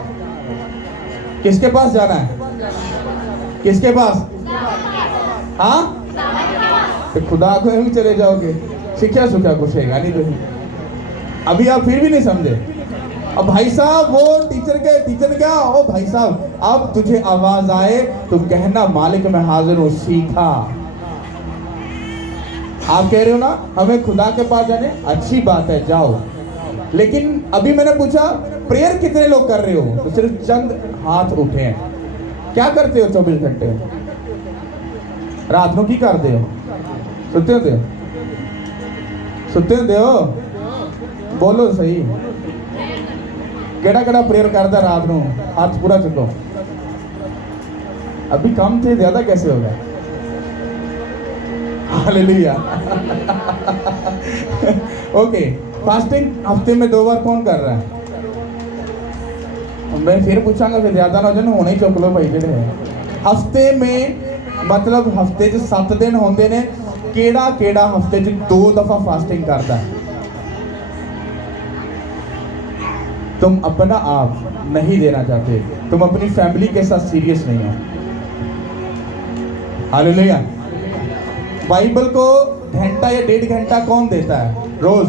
किसके पास जाना है? किसके पास? हाँ, तो खुदा को ही चले जाओगे, सीखा सुखा कुछ है नहीं। तो अभी आप फिर भी नहीं समझे। अब भाई साहब वो टीचर ने क्या, ओ भाई साहब अब तुझे आवाज आए तो कहना मालिक मैं हाजिर हूं, सीखा। आप कह रहे हो ना हमें खुदा के पास जाने, अच्छी बात है जाओ, लेकिन अभी मैंने पूछा प्रेयर कितने लोग कर रहे हो? तो सिर्फ चंद हाथ उठे हैं। क्या करते हो 24 घंटे? रात को की करते हो? सुते होते हो? सुते होते हो? बोलो सही, केड़ा केड़ा प्रेयर करता रात को? हाथ पूरा चुको। अभी कम थे, ज्यादा कैसे हो गए? हालेलुया। ओके, फास्टिंग हफ्ते में 2 बार कौन कर रहा है? मैं फिर पूछांगा, फिर ज्यादा ना हो जाए, होने ही चुक लो भाई। जेडे हफ्ते में, मतलब हफ्ते 7 दिन होंगे ने, केड़ा केड़ा हफ्ते 2 दफा फास्टिंग करता है? तुम अपना आप नहीं देना चाहते, तुम अपनी फैमिली के साथ सीरियस नहीं हो। हालेलुया। बाइबल को घंटा या 1.5 घंटा कौन देता है रोज?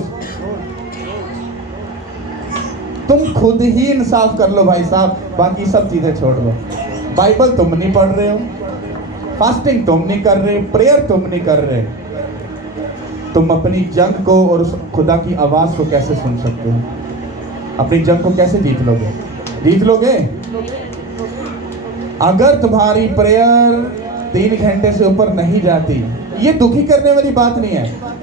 तुम खुद ही इंसाफ कर लो भाई साहब, बाकी सब चीजें छोड़ दो। बाइबल तुम नहीं पढ़ रहे हो, फास्टिंग तुम नहीं कर रहे, प्रेयर तुम नहीं कर रहे, तुम अपनी जंग को और उस खुदा की आवाज को कैसे सुन सकते हो? अपनी जंग को कैसे जीत लोगे? जीत लोगे अगर तुम्हारी प्रेयर 3 घंटे से ऊपर नहीं जाती। ये दुखी करने वाली बात नहीं है।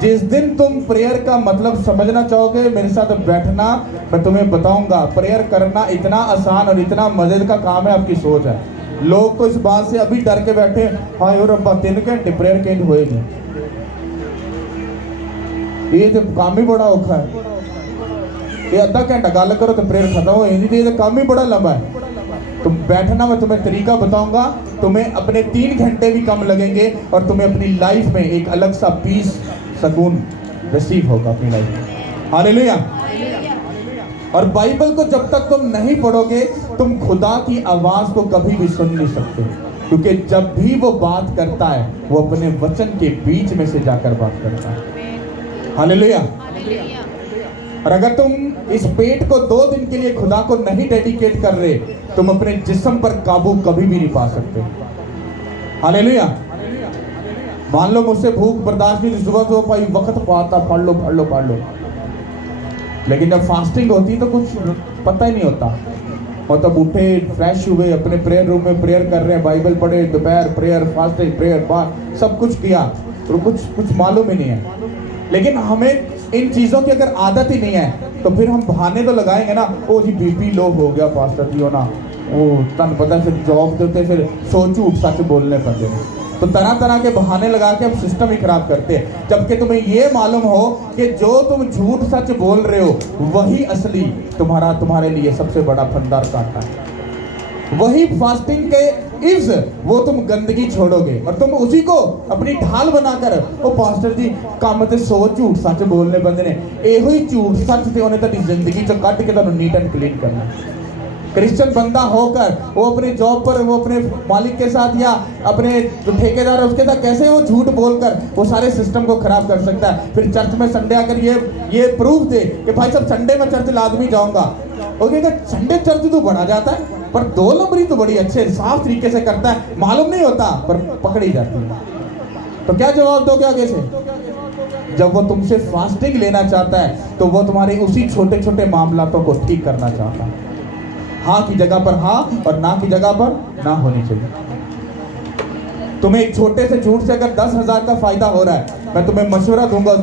जिस दिन तुम प्रेयर का मतलब समझना चाहोगे, मेरे साथ बैठना, मैं तुम्हें बताऊंगा। प्रेयर करना इतना आसान और इतना मजे का काम है, आपकी सोच है। लोग तो इस बात से अभी डर के बैठे, हाय और रब्बा 3 घंटे प्रेयर कैसे होएगी? ये तो काम ही बड़ा औखा है। ये आधा घंटा गल करो तो प्रेयर खत्म हो जाती, ये तो काम ही बड़ा लंबा है। तुम बैठना, मैं तुम्हें तरीका बताऊंगा, तुम्हें अपने 3 घंटे भी कम लगेंगे और तुम्हें अपनी लाइफ में एक अलग सा पीस, सुकून रिसीव होगा अपनी लाइफ में। हालेलुया। और बाइबल को जब तक तुम नहीं पढ़ोगे, तुम खुदा की आवाज को कभी भी सुन नहीं सकते, क्योंकि जब भी वो बात करता है, वो अपने वचन के बीच में से जाकर बात करता है। हालेलुया। और अगर तुम इस पेट को 2 दिन के लिए खुदा को नहीं डेडिकेट कर रहे, तुम अपने जिस्म पर काबू कभी भी नहीं पा सकते। हालेलुया। मान लो मुझसे भूख बर्दाश्त नहीं, सुबह तो भाई वक्त पाता, पढ़ लो, लेकिन जब फास्टिंग होती है तो कुछ पता ही नहीं होता। और तब उठे, फ्रेश हुए, अपने प्रेयर रूम में प्रेयर कर रहे हैं, बाइबल पढ़े, दोपहर प्रेयर, फास्टिंग प्रेयर, बात सब कुछ किया तो कुछ मालूम ही नहीं है। लेकिन हमें इन चीज़ों की अगर आदत ही नहीं है तो फिर हम बहाने तो लगाएंगे ना, ओ जी बीपी लो हो गया पास्टर जी, हो ना वो तन पता, फिर जॉब देते, फिर सो झूठ सच बोलने पड़ते हैं। तो तरह तरह के बहाने लगा के हम सिस्टम ही खराब करते हैं, जबकि तुम्हें ये मालूम हो कि जो तुम झूठ सच बोल रहे हो वही असली तुम्हारे लिए सबसे बड़ा फंदार कांटा है। वही फास्टिंग के इव्स, वो तुम गंदगी छोड़ोगे और तुम उसी को अपनी ढाल बनाकर, ओ पास्टर जी काम ते सो झूठ सच बोलने बंदे ने, एहो ही झूठ सच ते उन्हें तेरी जिंदगी चो कट के तुहानू नीट एंड क्लीन करना। क्रिश्चियन बंदा होकर वो अपने जॉब पर, वो अपने मालिक के साथ या अपने जो ठेकेदार है उसके साथ कैसे वो झूठ बोलकर वो सारे सिस्टम को खराब कर सकता है। फिर चर्च में संडे आकर ये प्रूफ दे कि भाई साहब संडे में चर्च लाजमी जाऊंगा, ओके संडे चर्च तो बढ़ा जाता है पर 2 नंबरी तो बड़ी अच्छे साफ तरीके से करता है, मालूम नहीं होता पर पकड़ी जाती है। तो क्या जवाब दोगे आगे से? जब वो तुमसे फास्टिंग लेना चाहता है तो वो तुम्हारे उसी छोटे छोटे मामलातों को ठीक करना चाहता है। हाँ की जगह पर हाँ और ना की जगह पर ना होनी चाहिए। तुम्हें एक छोटे से झूठ से अगर 10,000 का फायदा हो रहा है, मैं तुम्हें मशवरा दूंगा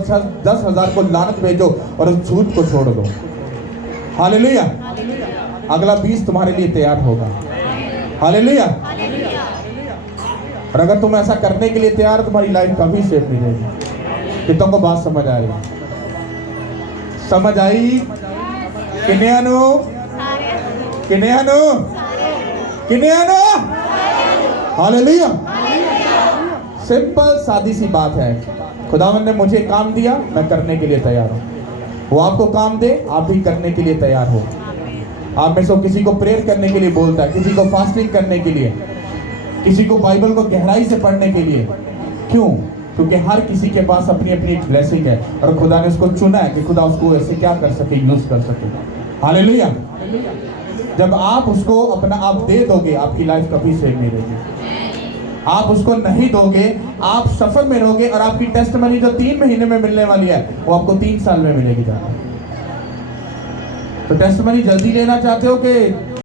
10,000 को लानत भेजो और उस झूठ को छोड़ दो। हालेलुया। अगला 20 तुम्हारे लिए तैयार होगा। हालेलुया। और अगर तुम ऐसा करने के लिए तैयार हो तुम्हारी लाइफ कभी सेफ नहीं रहेगी। कि तुमको बात समझ आ रही? समझ आई? किन्यानो किन्यानो किन्यानो। हालेलुया। सिंपल सादी सी बात है। खुदावंद ने मुझे काम दिया, मैं करने के लिए तैयार हूं। वो आपको काम दे, आप भी करने के लिए तैयार हो। आप में से किसी को प्रेयर करने के लिए बोलता है, किसी को फास्टिंग करने के लिए, किसी को बाइबल को गहराई से पढ़ने के लिए। क्यों? क्योंकि हर किसी के पास अपनी अपनी एक ब्लेसिंग है और खुदा ने उसको चुना है कि खुदा उसको ऐसे क्या कर सके, यूज कर सके। हालेलुया। जब आप उसको अपना आप दे दोगे, आपकी लाइफ कभी सेफ नहीं रहेगी। आप उसको नहीं दोगे, आप सफर में रहोगे और आपकी टेस्टमनी जो 3 महीने में मिलने वाली है वो आपको 3 साल में मिलेगी। जाना तो टेस्टमनी जल्दी लेना चाहते हो कि